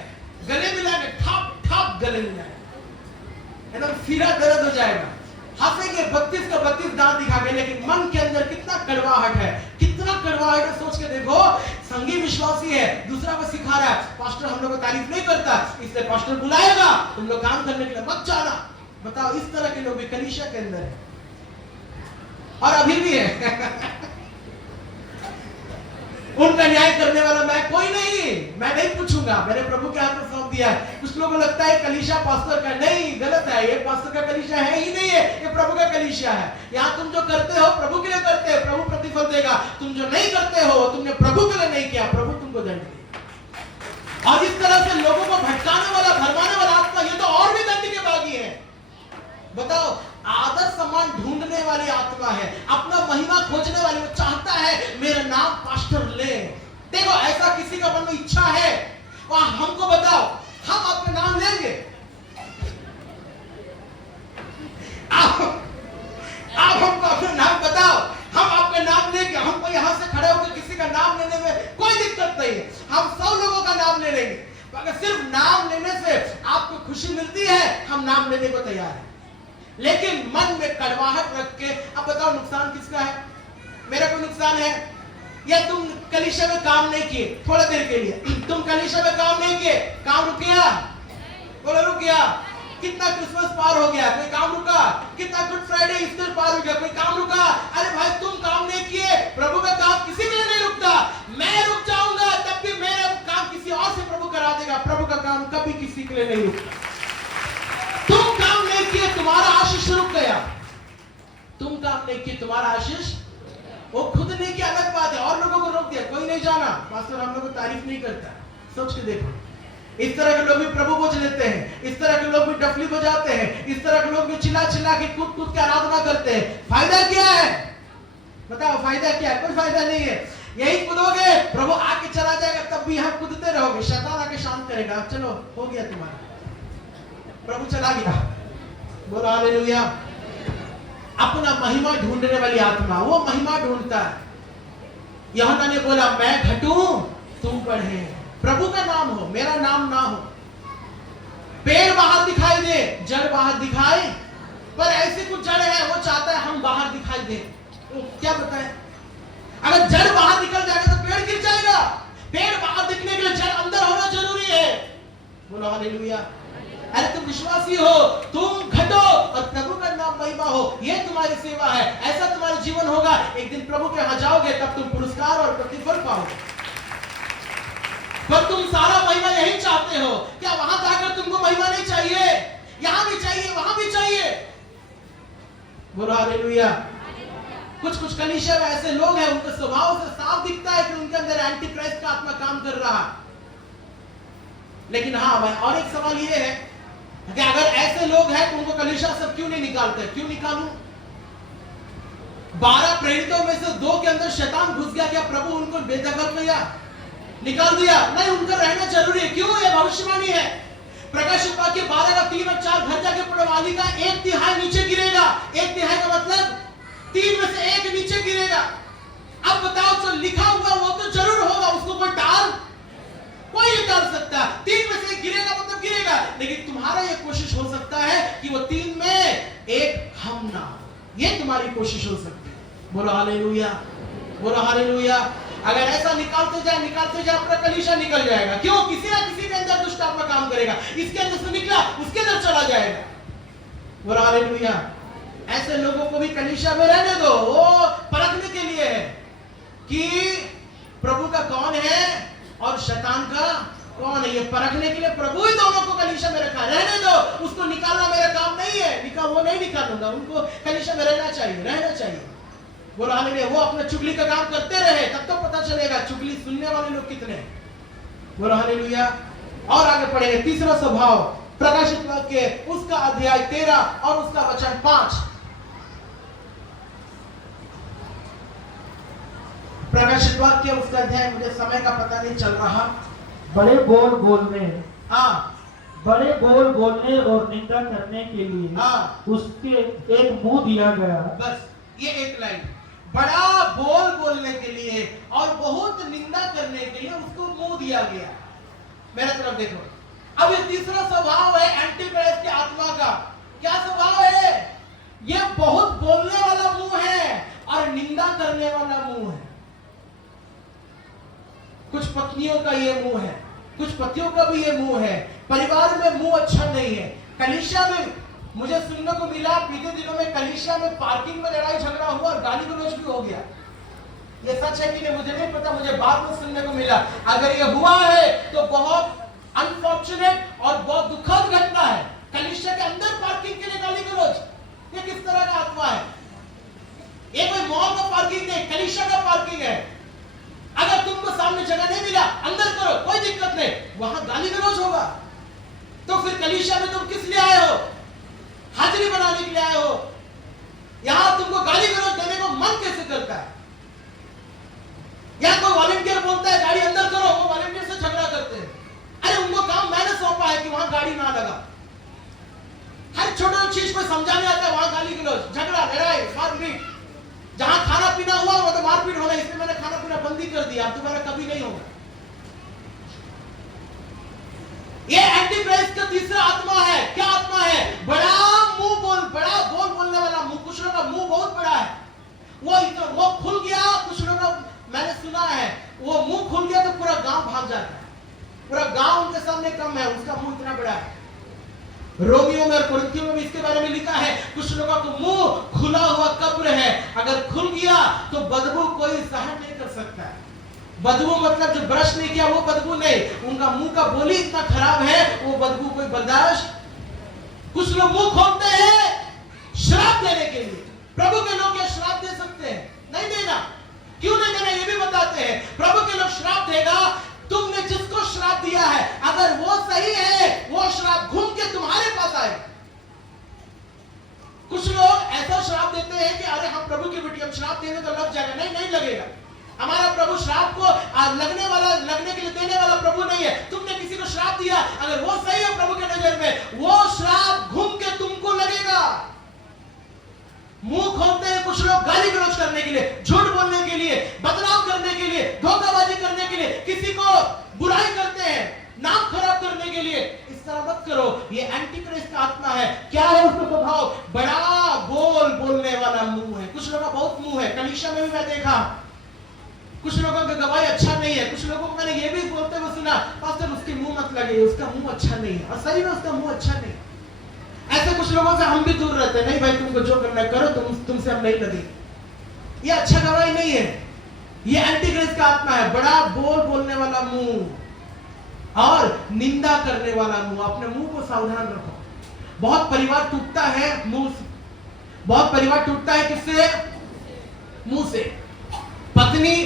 गले मिलाएंगे, ठप ठप गले मिलाएंगे, एकदम सिरा दर्द हो जाएगा, हंसेंगे 32 का 32 दांत दिखा के, लेकिन मन के अंदर कितना कड़वाहट है, कितना कड़वाहट है। सोच के देखो, संगी विश्वासी है, दूसरा को सिखा रहा है, पास्टर हम लोग को तारीफ नहीं करता, इसलिए पास्टर बुलाएगा, तुम लोग काम करने के लिए मत जाना। बताओ, इस तरह के लोग भी कलीसिया के अंदर है, और अभी भी है। उनका न्याय करने वाला मैं कोई नहीं, मैं नहीं पूछूंगा, मैंने प्रभु के हाथ में सौंप दिया है। कुछ लोगों को लगता है कलीसिया पास्टर का, नहीं, गलत है, ये पास्टर का कलीसिया है ही नहीं है, ये प्रभु का कलीसिया है। यहाँ तुम जो करते हो प्रभु के लिए करते हो, प्रभु प्रतिफल देगा। तुम जो नहीं करते हो, तुमने प्रभु के लिए नहीं किया, प्रभु तुमको दंड देगा। और इस तरह से लोगों को भटकाने वाला, भरमाने वाला आत्मा, ये तो और भी दंड के बागी है। बताओ, आदर सम्मान ढूंढने वाली आत्मा है, अपना महिमा खोजने वाली। वो चाहता है मेरा नाम पास्टर ले। देखो, ऐसा किसी का मन में इच्छा है, वह हमको बताओ, हम आपका नाम लेंगे। आप हमको अपना नाम बताओ, हम आपका नाम लेंगे। हमको यहां से खड़े होकर किसी का नाम लेने में कोई दिक्कत नहीं है, हम 100 लोगों का नाम ले लेंगे। अगर सिर्फ नाम लेने से आपको खुशी मिलती है, हम नाम लेने को तैयार है। लेकिन मन में कड़वाहट रख के, अब बताओ नुकसान किसका है? मेरा कोई नुकसान है? या तुम कलीसिया में काम नहीं किए थोड़ा देर के लिए, तुम कलीसिया में काम नहीं किए, काम रुक गया? बोलो रुक गया। कितना क्रिसमस पार हो गया, कोई काम रुका? कितना गुड फ्राइडे ईस्टर पार हो गया, कोई काम रुका? अरे भाई, तुम काम नहीं किए, प्रभु का काम किसी के लिए नहीं रुकता। मैं रुक जाऊंगा तब भी मेरा काम किसी और से प्रभु करा देगा। प्रभु का काम कभी किसी के लिए नहीं रुकता। तुम काम नहीं किए, तुम्हारा आशीष रुक गया। तुम काम नहीं किए, तुम्हारा आशीष, वो खुद नहीं किया अलग बात है, और लोगों को रोक दिया, कोई नहीं जाना, पास्टर हम लोग को तारीफ नहीं करता। सोच के देखो, इस तरह के लोग भी प्रभु बोझ लेते हैं, इस तरह के लोग भी डफली बजाते हैं, इस तरह के लोग भी चिल्ला चिल्ला के कूद कूद के आराधना करते हैं। फायदा क्या है? बताओ फायदा क्या? कोई फायदा नहीं है। यही कूदोगे, प्रभु आके चला जाएगा, तब भी यहाँ कूदते रहोगे, शैतान आके शांत करेगा, चलो हो गया तुम्हारा, प्रभु चला गया। बोलो हालेलुया। अपना महिमा ढूंढने वाली आत्मा, वो महिमा ढूंढता है। यूहन्ना ने बोला मैं घटूं तुम बढ़े, प्रभु का नाम हो, मेरा नाम ना हो। पेड़ बाहर दिखाई दे, जड़ बाहर दिखाए, पर ऐसी कुछ जड़ है वो चाहता है हम बाहर दिखाई दे। तो क्या बताए, अगर जड़ बाहर निकल जाएगा तो पेड़ गिर जाएगा। पेड़ बाहर दिखने के लिए जड़ अंदर होना जरूरी है। बोलो हालेलुया। अरे तुम विश्वासी हो, तुम घटो और प्रभु का नाम महिमा हो, ये तुम्हारी सेवा है। ऐसा तुम्हारा जीवन होगा, एक दिन प्रभु के यहाँ जाओगे तब तुम पुरस्कार और प्रतिफल पाओगे। पर तुम सारा महिमा यही चाहते हो, क्या वहां जाकर तुमको महिमा नहीं चाहिए? यहां भी चाहिए, वहां भी चाहिए। बोलो हालेलुया। कुछ कलीसिया में ऐसे लोग हैं, उनके स्वभाव से साफ दिखता है कि उनके अंदर एंटी क्राइस्ट का आत्मा काम कर रहा है। लेकिन हाँ भाई, और एक सवाल ये है कि अगर ऐसे लोग हैं तो उनको कलीसिया सब क्यों नहीं निकालते? क्यों निकालूं? 12 प्रेरितों में से 2 के अंदर शैतान घुस गया, क्या प्रभु उनको बेदखल किया, निकाल दिया? नहीं, उनका रहना जरूरी है। क्यों? ये भविष्यवाणी है। प्रकाशित वाक्य 12 का 3 और 4, घर जाके पढ़वाली का 1/3 नीचे गिरेगा। 1/3 का मतलब 3 में से 1 नीचे गिरेगा। अब बताओ, जो लिखा हुआ वो तो जरूर होगा, उसको कोई नहीं डाल सकता। 3 में से 1 गिरेगा मतलब गिरेगा, लेकिन तुम्हारा ये कोशिश हो सकता है कि वो 3 में 1 हम ना हो, ये तुम्हारी कोशिश हो सकती है। बोलो हालेलुया, बोलो हालेलुया। अगर ऐसा निकालते जाए अपना कलीसिया निकल जाएगा। क्यों? किसी ना किसी के अंदर दुष्ट आत्मा काम करेगा, इसके अंदर से निकला उसके अंदर चला जाएगा। बोलो हालेलुया। ऐसे लोगों को भी कलीसिया में रहने दो, वो परखने के लिए है कि प्रभु का कौन है और शैतान का कौन है। ये परखने के लिए प्रभु ही दोनों को कलीसिया में रखा। रहने दो, उसको निकालना मेरा काम नहीं है, वो नहीं निकालूंगा। उनको कलीसिया में रहना चाहिए। बोलो हालेलुया। वो अपना चुगली का काम करते रहे, तब तो पता चलेगा चुगली सुनने वाले लोग कितने। बोलो हालेलुया। और आगे पढ़ेंगे, तीसरा स्वभाव, प्रकाशित वाक्य उसका अध्याय 13 और उसका वचन 5। प्रकाशित वाक्य उसका अध्याय, मुझे समय का पता नहीं चल रहा। बड़े बोल बोलने, हाँ, बड़े बोल बोलने और निंदा करने के लिए हाँ, उसके एक मुंह दिया गया। बस ये एक लाइन, बड़ा बोल बोलने के लिए और बहुत निंदा करने के लिए उसको मुंह दिया गया। मेरे तरफ देखो। अब ये तीसरा स्वभाव है एंटी क्राइस्ट की आत्मा का। क्या स्वभाव है? ये बहुत बोलने वाला मुंह है और निंदा करने वाला मुंह है। कुछ पत्नियों का ये मुंह है, कुछ पतियों का भी ये मुंह है। परिवार में मुंह अच्छा नहीं है। कलीसिया में मुझे सुनने को मिला, बीते दिनों में कलीसिया में पार्किंग में लड़ाई झगड़ा हुआ और गाली गलौज भी हो गया। ये सच है कि नहीं मुझे नहीं पता, मुझे बाद में सुनने को मिला। अगर ये हुआ है तो बहुत अनफॉर्चुनेट और बहुत दुखद घटना है। कलीसिया के अंदर पार्किंग के लिए गाली गलौज, ये किस तरह का आत्मा है? ये कोई मॉल का पार्किंग नहीं, कलीसिया का पार्किंग है। अगर तुमको सामने जगह नहीं मिला, अंदर करो, कोई दिक्कत नहीं, वहां गाली गलौज होगा। तो फिर कलीसिया में तुम किस लिए आए हो? हाजिरी बनाने के लिए आए हो? यहां तुमको गाली गलौज देने को मन कैसे करता है? यहां कोई वॉलंटियर बोलता है गाड़ी अंदर करो, वो वॉलंटियर से झगड़ा करते हैं। अरे उनको काम मैंने सौंपा है कि वहां गाड़ी ना लगा। हर छोटा चीज को समझाने आता है, वहां गाली गलौज, झगड़ा, लड़ाई, मारपीट। जहां खाना पीना हुआ वहां तो मारपीट होना, इसलिए मैंने खाना पीना बंदी कर दिया, अब दोबारा कभी नहीं होगा। ये एंटी क्राइस्ट का तीसरा आत्मा है। क्या आत्मा है? बड़ा बोल बोलने वाला मुंह। कुछ लोगों का मुंह बहुत बड़ा है, वो खुल गया। कुछ लोगों का मैंने सुना है, वो मुंह खुल गया तो पूरा गांव भाग जाता है। पूरा गांव उनके सामने कम है, उसका मुंह इतना बड़ा है। रोमियो में और कुरिन्थियों में भी इसके बारे में लिखा है, कुछ लोगों का मुंह खुला हुआ कब्र है, अगर खुल गया तो बदबू कोई सहन नहीं कर सकता है। बदबू मतलब जो ब्रश नहीं किया वो बदबू नहीं, उनका मुंह का बोली इतना खराब है, वो बदबू कोई बर्दाश्त। कुछ लोग मुंह खोलते हैं श्राप देने के लिए। प्रभु के लोग क्या श्राप दे सकते हैं? नहीं देना। क्यों नहीं देना ये भी बताते हैं। प्रभु के लोग श्राप देगा, तुमने जिसको श्राप दिया है अगर वो सही है, वो श्राप घूम के तुम्हारे पास आए। कुछ लोग ऐसा श्राप देते हैं कि अरे हम प्रभु की बेटी, हम श्राप देने तो लग जाएगा, नहीं, नहीं लगेगा। हमारा प्रभु श्राप को लगने के लिए देने वाला प्रभु नहीं है। तुमने किसी को श्राप दिया, अगर वो सही है प्रभु के नजर में, वो श्राप घूम के तुमको लगेगा। मुंह खोलते हैं कुछ लोग गाली गलौज करने के लिए, झूठ बोलने के लिए, बदनाम करने के लिए, धोखाबाजी करने के लिए, किसी को बुराई करते हैं, नाम खराब करने के लिए। इस तरह मत करो, ये एंटी क्राइस्ट का आत्मा है। क्या है उसका स्वभाव? बड़ा बोलने वाला मुंह है। कुछ लोगों का बहुत मुंह है, कलीसिया में भी मैं देखा, कुछ लोगों का गवाही अच्छा नहीं है। कुछ लोगों को मैंने ये भी बोलते हुए सुना, पास्टर उसके मुंह मत लगे, उसका मुंह अच्छा नहीं है, और सही में उसका मुंह अच्छा नहीं। ऐसे कुछ लोगों से हम भी दूर रहते हैं, नहीं भाई तुमको जो करना करो, तुमसे हम नहीं लगे। ये अच्छा गवाही नहीं है, ये एंटी क्राइस्ट का आत्मा है। बड़ा बोलने वाला मुंह और निंदा करने वाला मुंह। अपने मुंह को सावधान रखो। बहुत परिवार टूटता है मुंह से। बहुत परिवार टूटता है किससे? मुंह से। पत्नी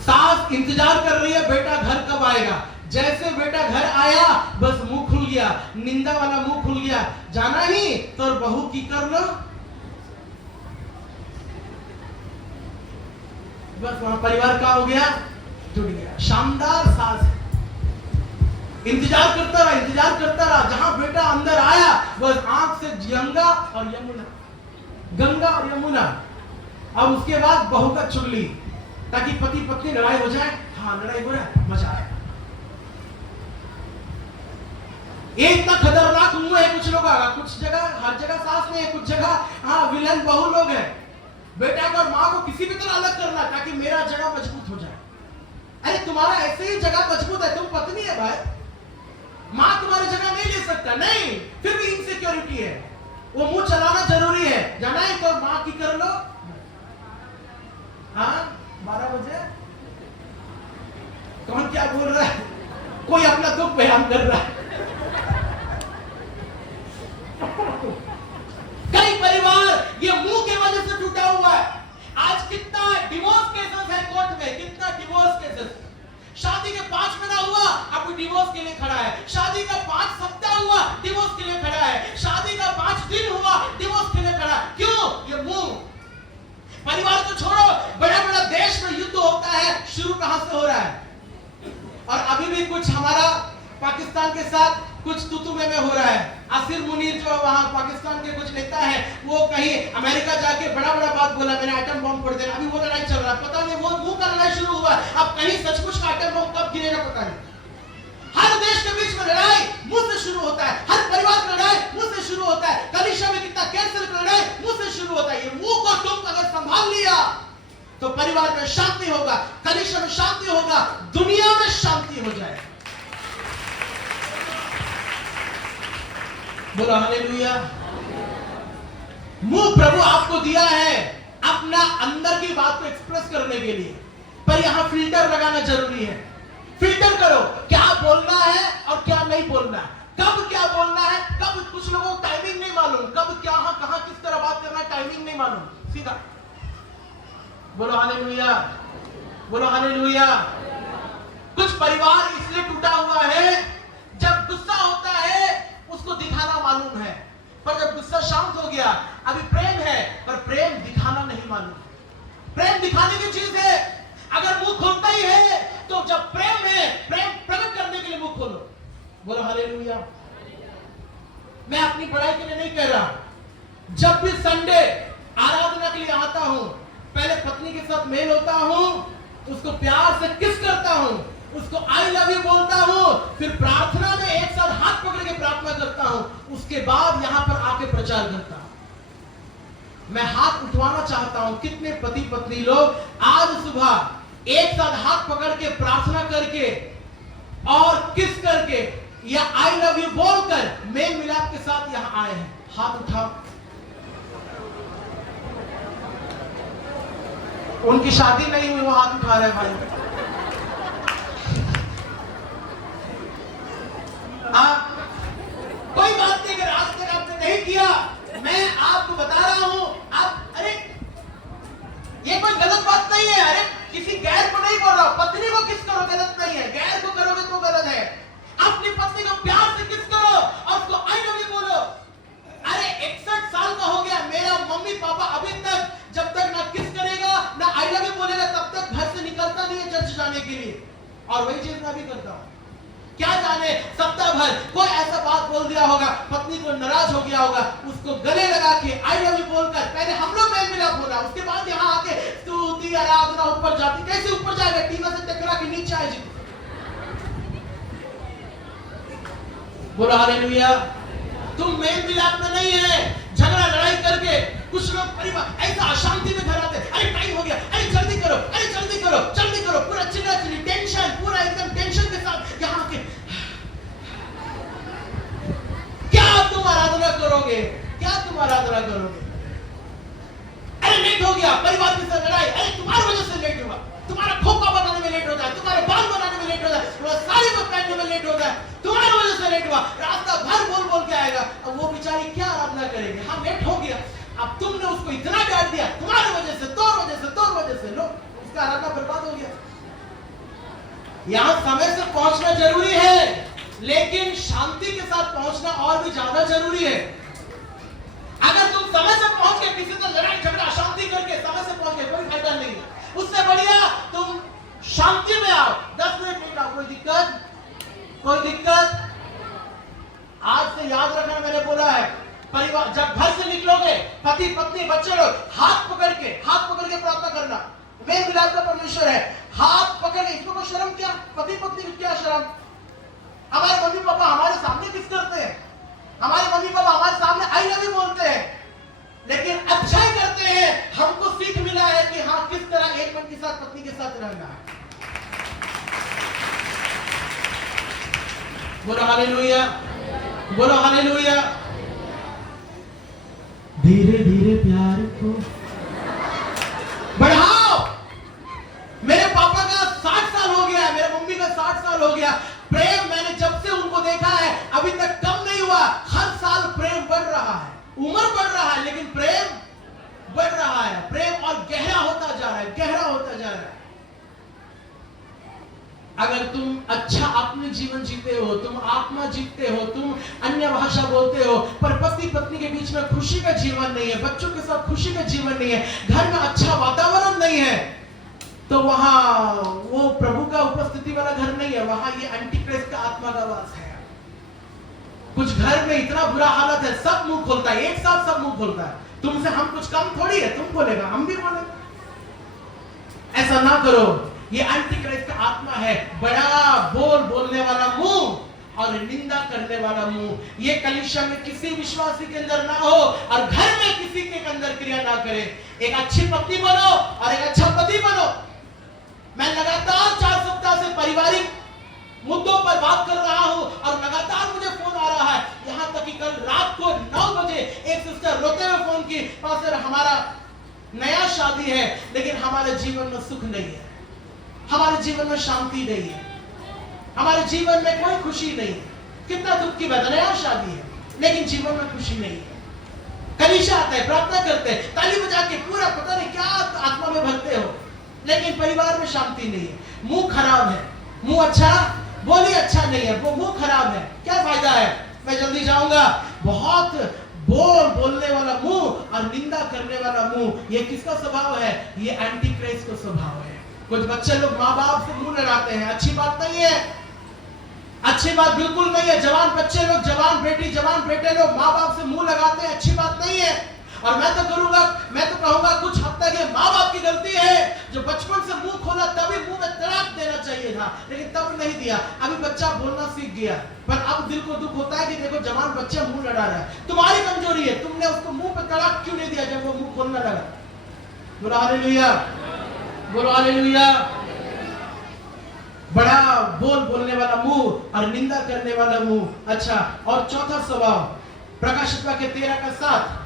सास इंतजार कर रही है बेटा घर कब आएगा, जैसे बेटा घर आया बस मुंह खुल गया, निंदा वाला मुंह खुल गया। जाना ही तो बहू की कर लो, बस वहां परिवार का हो गया, टूट गया। शानदार सास इंतजार करता रहा, जहां बेटा अंदर आया बस आंख से गंगा और यमुना। अब उसके बाद बहू का चुगली, ताकि पति पत्नी लड़ाई हो जाए। हाँ लड़ाई हो रहा है, मजा आया। ये इतना खतरनाक मुंह है कुछ लोगों का। कुछ जगह, हर जगह सास नहीं है, कुछ जगह विलन बहू लोग हैं। बेटा को और माँ को किसी भी तरह अलग करना, ताकि मेरा जगह मजबूत हो जाए। अरे तुम्हारा ऐसे ही जगह मजबूत है, तुम पत्नी है भाई, माँ तुम्हारी जगह नहीं ले सकता, नहीं, फिर भी इनसिक्योरिटी है। वो मुंह चलाना जरूरी है। जाना है तो माँ की कर लो। हाँ 12 बजे कौन क्या बोल रहा है? कोई अपना दुख बयान कर रहा है। कई परिवार ये मुंह के वजह से टूटा हुआ है। आज कितना डिवोर्स केसेस है कोर्ट में, कितना डिवोर्स केसेस। शादी के 5 महीना हुआ, अब डिवोर्स के लिए खड़ा है। शादी का 5 सप्ताह हुआ, डिवोर्स के लिए खड़ा है। शादी का 5 दिन हुआ, डिवोर्स के लिए खड़ा है। क्यों? ये मुंह। परिवार को छोड़ो, बड़ा देश में युद्ध होता है, शुरू कहां से हो रहा है? और अभी भी कुछ हमारा पाकिस्तान के साथ कुछ तुतुमे में हो रहा है। आसिर मुनीर जो वहां पाकिस्तान के कुछ नेता है, वो कहीं अमेरिका जाके बड़ा बात बोला, मैंने एटम बम फोड़ देना। अभी वो लड़ाई चल रहा है, पता नहीं वो मुंह का लड़ाई शुरू हुआ। अब कहीं सचमुच का एटम बम कब गिरेगा पता नहीं। हर देश के बीच में लड़ाई मुंह से शुरू होता है। हर परिवार की लड़ाई मुंह से शुरू होता है। कलीसिया में कितना कैंसर की लड़ाई मुंह से शुरू होता है। ये मुंह को तुम अगर संभाल लिया तो परिवार में शांति होगा, कलीसिया में शांति होगा, दुनिया में शांति हो जाए। बोलो हालेलुया। मुंह प्रभु आपको दिया है अपना अंदर की बात को एक्सप्रेस करने के लिए, पर यहां फिल्टर लगाना जरूरी है। फिल्टर करो क्या बोलना है और क्या नहीं बोलना है, कब क्या बोलना है, कब। कुछ लोगों को टाइमिंग नहीं मालूम, कब क्या कहां किस तरह बात करना है, टाइमिंग नहीं मालूम, सीधा। बोलो हालेलुया, बोलो हालेलुया। कुछ परिवार इसलिए टूटा हुआ है, जब गुस्सा होता है उसको दिखाना मालूम है, पर जब गुस्सा शांत हो गया, अभी प्रेम है पर प्रेम दिखाना नहीं मालूम। प्रेम दिखाने की चीज है। अगर मुंह खोलता ही है तो जब प्रेम है, प्रेम प्रकट करने के लिए मुंह खोलो। बोलो हालेलुया। मैं अपनी पढ़ाई के लिए नहीं कह रहा। जब भी संडे आराधना के लिए आता हूं, पहले पत्नी के साथ मेल होता हूं, उसको प्यार से किस करता हूं, उसको आई लव यू बोलता हूं, फिर प्रार्थना में एक साथ हाथ पकड़ के प्रार्थना करता हूं, उसके बाद यहां पर आके प्रचार करता हूं। मैं हाथ उठवाना चाहता हूं। कितने पति पत्नी लोग आज सुबह एक साथ हाथ पकड़ के प्रार्थना करके और किस करके या आई लव यू बोलकर मेल मिलाप के साथ यहां आए हैं? हाथ उठाओ। उनकी शादी नहीं हुई, वो हाथ उठा रहे हैं भाई। कोई बात नहीं, अगर आज तक आपने नहीं किया, मैं आपको बता रहा हूं। आप अरे ये कोई गलत बात नहीं है। अरे किसी गैर को नहीं बोल रहा, पत्नी को किस करो, गलत नहीं है। गैर को करोगे तो गलत है। अपनी पत्नी को प्यार से किस करो और उसको आई लव यू बोलो। अरे 61 साल का हो गया, मेरा मम्मी और वही चीज मैं भी करता हूं। क्या जाने सप्ताह भर कोई ऐसा बात बोल दिया होगा, पत्नी को नाराज हो गया होगा, उसको गले लगा के आई लव यू बोलकर पहले हम लोग मेल मिलाप हो रहा, उसके बाद यहाँ आके स्तुति आराधना ऊपर जाती। कैसे ऊपर जाएगा? टीना से टकरा के नीचे आए जी। बोलो हालेलुया। तुम मेल मिलाप में नहीं है, झगड़ा लड़ाई करके कुछ लोग परिवार ऐसा अशांति में घर आते, अरे टाइम हो गया, अरे जल्दी करो, अरे जल्दी करो, जल्दी करो, पूरा चिल्ला चिल्ली टेंशन, पूरा एकदम टेंशन के साथ यहाँ के क्या तुम आराधना करोगे? क्या तुम आराधना करोगे? अरे लेट हो गया, परिवार के साथ लड़ाई, अरे तुम्हारी वजह से लेट हुआ, तुम्हारा खोखा बनाने में लेट होता है, तुम्हारे बाल बनाने में लेट होता है, तुम्हारा साड़ी को पहनने में लेट होता है, तुम्हारी वजह से लेट हुआ, रास्ता भर बोल बोल के आएगा। अब वो बेचारी क्या आराधना करेगी? हाँ लेट हो गया, अब तुमने उसको इतना डांट दिया, तुम्हारी वजह से, तोर वजह से लो, उसका आराधना बर्बाद हो गया। यहाँ समय से पहुंचना जरूरी है, लेकिन शांति के साथ पहुंचना और भी ज्यादा जरूरी है। अगर तुम समय से पहुंच के किसी से लड़ाई झगड़ा अशांति करके समय से पहुंच के कोई फायदा नहीं है, उससे बढ़िया तुम शांति में आओ, 10 मिनट लेट आओ, कोई दिक्कत? कोई दिक्कत? आज से याद रखना, मैंने बोला है परिवार जब घर से निकलोगे, पति पत्नी बच्चे लोग हाथ पकड़ के प्रार्थना करना। मेल मिलाप का परमेश्वर है, हाथ पकड़ के, इसमें कोई शर्म क्या? पति पत्नी की क्या शर्म? हमारे मम्मी पापा हमारे सामने किस करते हैं? हमारे मम्मी पापा हमारे सामने आई लव यू बोलते हैं, लेकिन अच्छा करते हैं। हमको सीख मिला है कि हाँ किस तरह एक मन के साथ पत्नी के साथ रहना है। बोलो हालेलुया, बोलो हालेलुया। धीरे धीरे प्यार को बढ़ाओ। मेरे पापा का 60 साल हो गया, मेरे मम्मी का 60 साल हो गया, प्रेम मैंने जब से उनको देखा है अभी तक कम नहीं हुआ। हर साल प्रेम बढ़ रहा है, उम्र बढ़ रहा है, लेकिन प्रेम बढ़ रहा है। प्रेम और गहरा होता जा रहा है, गहरा होता जा रहा है। अगर तुम अच्छा अपने जीवन जीते हो, तुम आत्मा जीतते हो, तुम अन्य भाषा बोलते हो, पर पति पत्नी के बीच में खुशी का जीवन नहीं है, बच्चों के साथ खुशी का जीवन नहीं है, घर में अच्छा वातावरण नहीं है, तो वहां वो प्रभु का उपस्थिति वाला घर नहीं है, वहां ये एंटीक्राइस्ट का आत्मा का वास है। कुछ घर में इतना बुरा हालत है, सब मुंह खोलता है, एक साथ सब मुंह खोलता है। तुमसे हम कुछ कम थोड़ी है, तुम बोलेगा हम भी बोले। ऐसा ना करो, ये एंटीक्राइस्ट का आत्मा है, बड़ा बोलने वाला मुंह और निंदा करने वाला मुंह। ये कलीसिया में किसी विश्वासी के अंदर ना हो और घर में किसी के अंदर क्रिया ना करे। एक अच्छी पत्नी बनो और एक अच्छा पति बनो। मैं लगातार 4 सप्ताह से पारिवारिक मुद्दों पर बात कर रहा हूं और लगातार मुझे फोन आ रहा है, यहां तक कि कल रात को 9 बजे एक सिस्टर रोते हुए फोन की, पास्टर हमारा नया शादी है लेकिन हमारे जीवन में सुख नहीं है, हमारे जीवन में शांति नहीं है, हमारे जीवन में कोई खुशी नहीं है। कितना दुख की बात है, नया शादी है लेकिन जीवन में खुशी नहीं है। कलीसिया आता है, प्रार्थना करते हैं, ताली बजा के पूरा पता नहीं क्या आत्मा में भरते हो, लेकिन परिवार में शांति नहीं है। मुंह खराब है, मुंह अच्छा बोली अच्छा नहीं है, वो मुंह खराब है, क्या फायदा है? मैं जल्दी जाऊंगा। बहुत बोलने वाला मुंह और निंदा करने वाला मुंह, ये किसका स्वभाव है? ये एंटीक्राइस्ट का स्वभाव है। कुछ बच्चे लोग माँ बाप से मुंह लड़ाते हैं, अच्छी बात नहीं है, अच्छी बात बिल्कुल नहीं है। जवान बच्चे लोग, जवान बेटी, जवान बेटे लोग माँ बाप से मुंह लगाते हैं, अच्छी बात नहीं है। और मैं तो कहूंगा कुछ हद तक ये माँ बाप की गलती है, जो बचपन से मुंह खोला तभी मुंह में तड़ाक देना चाहिए था, लेकिन तब नहीं दिया। अभी बच्चा बोलना सीख गया, पर अब दिल को दुख होता है कि देखो जवान बच्चा मुंह लड़ा रहा है। तुम्हारी कमजोरी है, तुमने उसको मुंह पे तड़ाक क्यों नहीं दिया जब वो मुंह खोलने लगा? बोलो हालेलुया, बोलो हालेलुया। बड़ा बोलने वाला मुंह और निंदा करने वाला मुंह। अच्छा, और चौथा स्वभाव प्रकाशित वाक्य 13 का 7,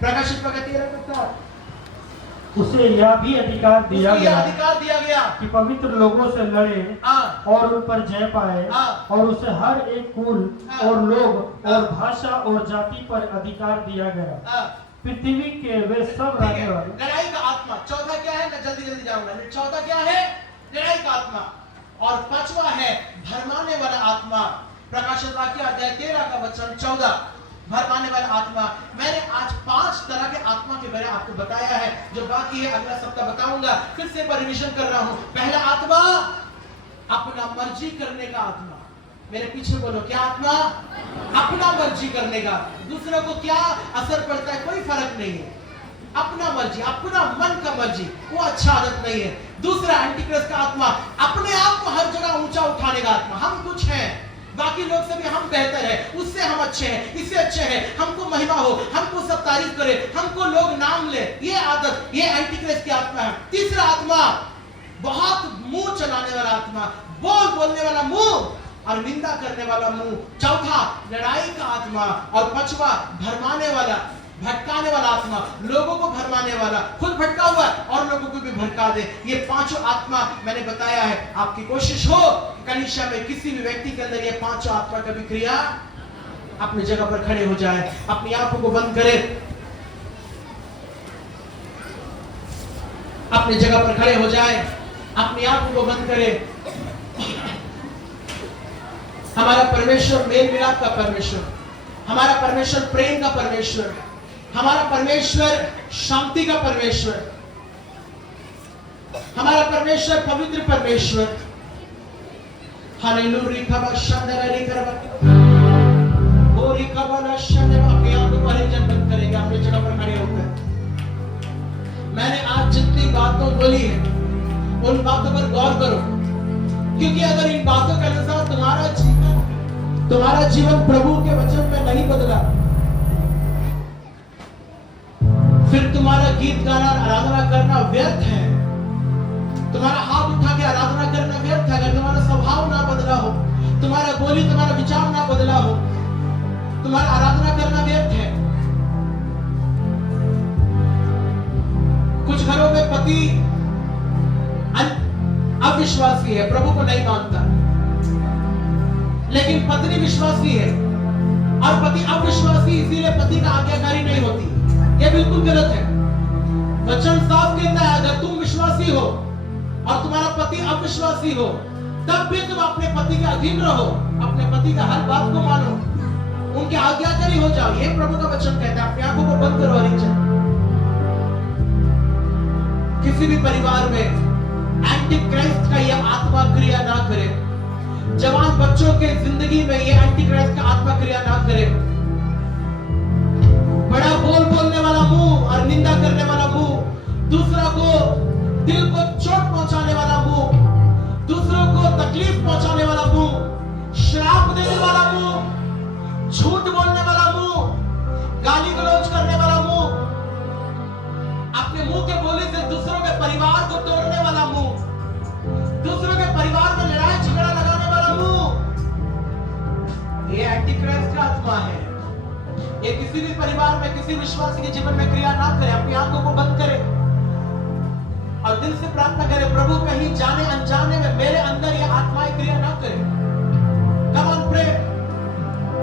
प्रकाशित वाक्य 13 का 7, उसे यह भी अधिकार दिया गया कि पवित्र लोगों से लड़े और उन पर जय पाए, और उसे हर एक कुल और लोग और भाषा और जाति पर अधिकार दिया गया। पृथ्वी के वे सब रहने वाले। लड़ाई का आत्मा। चौथा क्या है? मैं जल्दी जाऊंगा। चौथा क्या है? लड़ाई का आत्मा। और पांचवा है भरमाने वाला आत्मा। प्रकाशित वाक्य अध्याय 13 का वचन 14, भरमाने वाला आत्मा। मैंने आज 5 तरह के आत्मा के बारे में आपको बताया है, जो बाकी है अगला सप्ताह बताऊंगा। फिर से रिवीजन कर रहा हूं। पहला आत्मा अपना मर्जी करने का आत्मा। मेरे पीछे बोलो, क्या आत्मा? अपना मर्जी करने का। दूसरों को क्या असर पड़ता है कोई फर्क नहीं है। अपना मर्जी, अपना मन का मर्जी, वो अच्छा आदत नहीं है। दूसरा एंटीक्राइस्ट का आत्मा, अपने आप को हर जगह ऊंचा उठाने का आत्मा। हम कुछ हैं, बाकी लोग से भी हम बेहतर है, उससे हम अच्छे हैं, इससे अच्छे हैं, हमको महिमा हो, हमको सब तारीफ करे, हमको लोग नाम ले। ये आदत, ये एंटीक्राइस्ट की आत्मा है। तीसरा आत्मा, बहुत मुंह चलाने वाला आत्मा, बोलने वाला मुंह और निंदा करने वाला मुंह। चौथा, लड़ाई का आत्मा। और पांचवा, भरमाने वाला, भटकाने वाला आत्मा, लोगों को भरमाने वाला, खुद भटका हुआ और लोगों को भी भटका दे। ये पांचों आत्मा मैंने बताया है। आपकी कोशिश हो कलीसिया में किसी भी व्यक्ति के अंदर ये पांचों आत्मा का भी क्रिया, अपनी जगह पर खड़े हो जाए, अपनी आंखों को बंद करे, अपनी जगह पर खड़े हो जाए, अपनी आंखों को बंद करे। हमारा परमेश्वर मेल मिलाप का परमेश्वर, हमारा परमेश्वर प्रेम का परमेश्वर, हमारा परमेश्वर शांति का परमेश्वर, हमारा परमेश्वर पवित्र परमेश्वर। हालेलुया। बंद करेंगे अपनी जगह पर खड़े होकर। मैंने आज जितनी बातों बोली है उन बातों पर गौर करो, क्योंकि अगर इन बातों के अनुसार तुम्हारा जीवन प्रभु के वचन में नहीं बदला, फिर तुम्हारा गीत गाना, आराधना करना व्यर्थ है। तुम्हारा हाथ उठा के आराधना करना व्यर्थ है अगर तुम्हारा स्वभाव ना बदला हो, तुम्हारा बोली, तुम्हारा विचार ना बदला हो, तुम्हारा आराधना करना व्यर्थ है। कुछ घरों में पति अविश्वासी है, प्रभु को नहीं मानता, लेकिन पत्नी विश्वासी है और पति अविश्वासी, इसीलिए पति का आज्ञाकारी नहीं होती। यह बिल्कुल गलत है। वचन साफ कहता है अगर तुम विश्वासी हो और तुम्हारा पति अविश्वासी हो, तब भी तुम अपने पति के अधीन रहो, अपने पति का हर बात को मानो, उनके आज्ञाकारी हो जाओ। यह प्रभु का वचन कहता है। अपनी आंखों को बंद करो। किसी भी परिवार में एंटी क्राइस्ट का यह आत्मा क्रिया ना करे। जवान बच्चों के जिंदगी में यह एंटी क्राइस्ट का आत्मा क्रिया ना करे। बड़ा बोलने वाला मुंह और निंदा करने वाला मुंह, दूसरा को दिल को चोट पहुंचाने वाला मुंह, दूसरों को तकलीफ पहुंचाने वाला मुंह, श्राप देने वाला मुंह, झूठ बोलने वाला मुंह, गाली गलौज करने वाला मुंह, अपने मुंह के बोले से दूसरों के परिवार को तोड़ने वाला मुंह, दूसरों के परिवार में लड़ाई झगड़ा लगाने वाला मुंह, ये एंटीक्राइस्ट का आत्मा है। ये किसी भी परिवार में, किसी विश्वासी के जीवन में क्रिया ना करे। अपनी आंखों को बंद करे और दिल से प्रार्थना करे, प्रभु कहीं जाने अनजाने में मेरे अंदर ये आत्माएं क्रिया ना करे। Come on pray.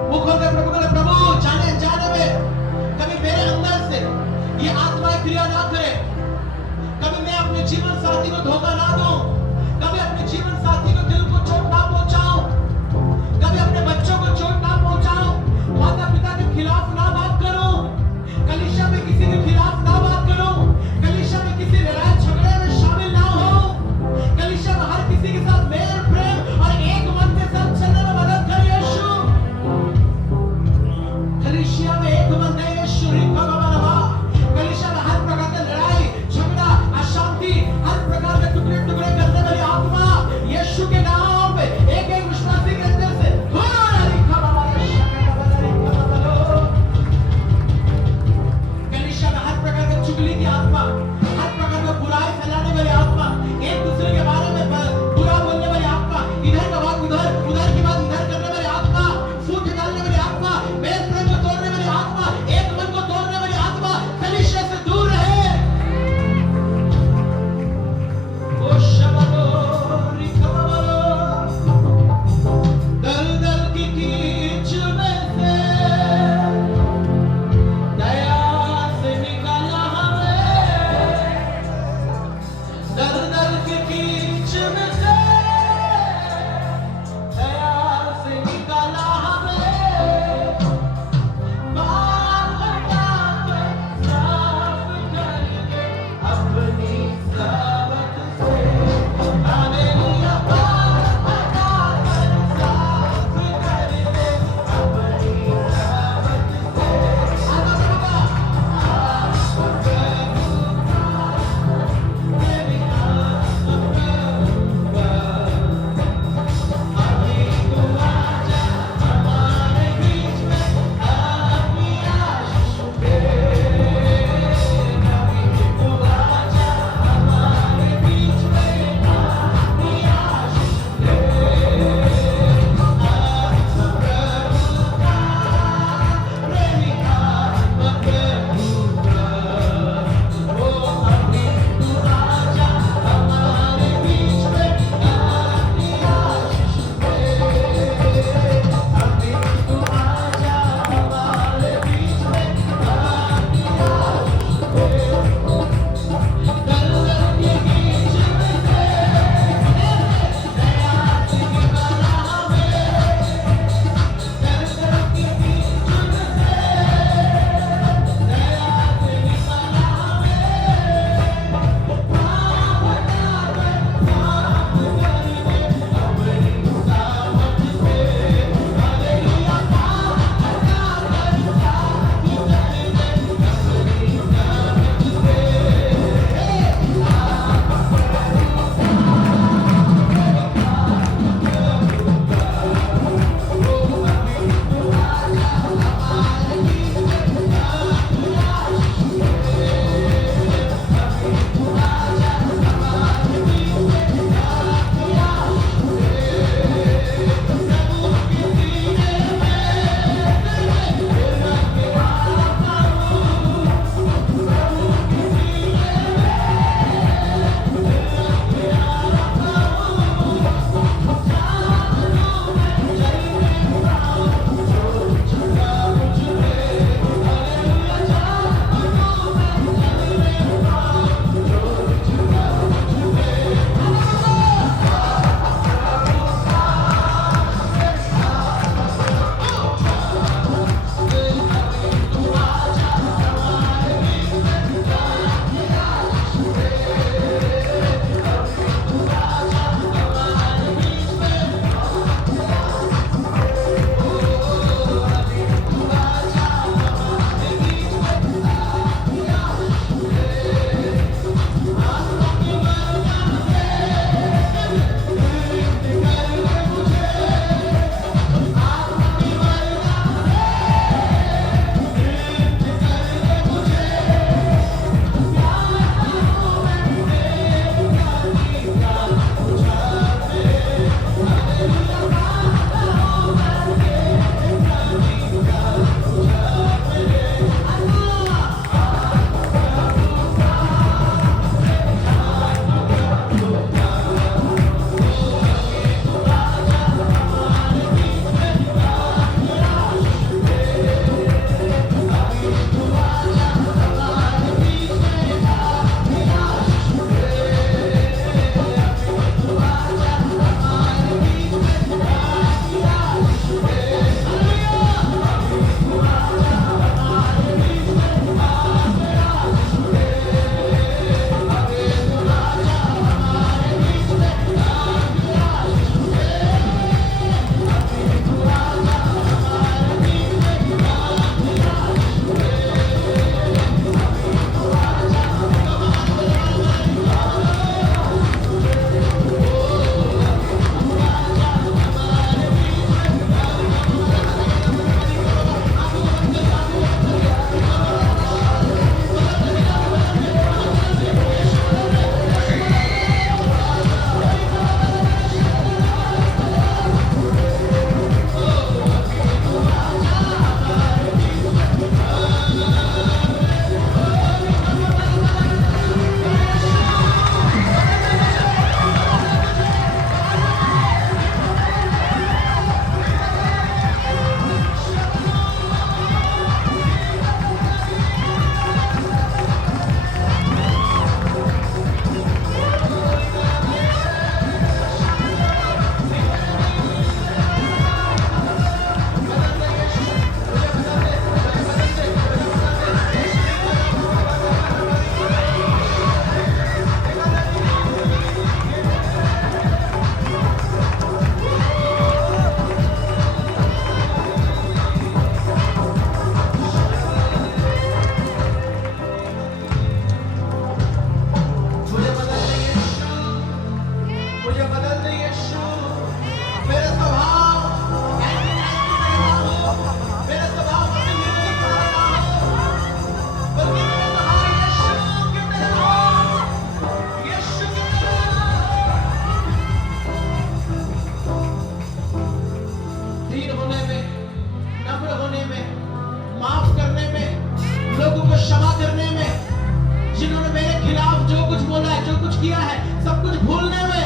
वो खोलकर प्रभु को, प्रभु जाने अनजाने में कभी मेरे अंदर से ये आत्माएं क्रिया ना करे। कभी मैं अपने जीवन साथी को धोखा ना दूं, कभी अपने जीवन साथी को दिल को चोट ना पहुंचाऊं, कभी अपने बच्चों को चोट ना पहुंचाऊं, माता पिता के खिलाफ ना बात करूं, कलीसिया में किसी के खिलाफ ना बात करूं, कलीसिया में किसी लड़ाई झगड़े में शामिल ना हो, कलीसिया में हर किसी के साथ मेल प्रेम और एक मन क्षमा करने में, जिन्होंने मेरे खिलाफ जो कुछ बोला है, जो कुछ किया है, सब कुछ भूलने में,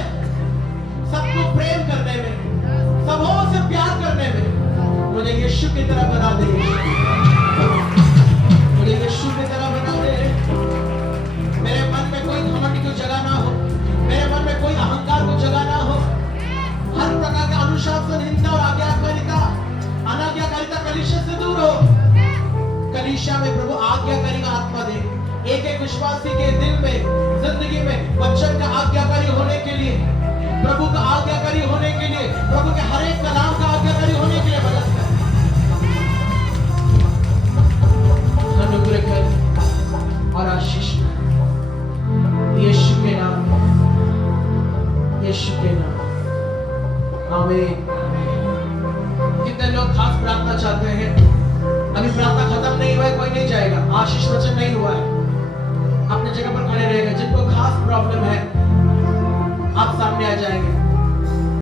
सबको प्रेम करने में, सबों से प्यार करने में मुझे यीशु की तरह बना दे, मुझे यीशु की तरह बना दे। मेरे मन में कोई घमंड की जगह ना हो, मेरे मन में कोई अहंकार को जगह ना हो, हर प्रकार का अनुशासन, हिंसा और आज्ञाकारिता, अनाज्ञाकारिता कलीसिया से दूर हो। कलीसिया में प्रभु आज्ञाकारी का आत्मा दे, एक एक विश्वासी के दिल में, जिंदगी में वचन का आज्ञाकारी होने के लिए, प्रभु का आज्ञाकारी होने के लिए, प्रभु के हर एक कलाम का आज्ञाकारी होने के लिए मदद कर, अनुग्रह कर और आशीष कर, यीशु के नाम, यीशु के नाम, आमीन। कितने लोग खास प्रार्थना चाहते हैं? अभी प्रार्थना खत्म नहीं हुआ है, कोई नहीं जाएगा, आशीष वचन नहीं हुआ है, अपने जगह पर खड़े रहेगा। जिनको खास प्रॉब्लम है आप सामने आ जाएंगे।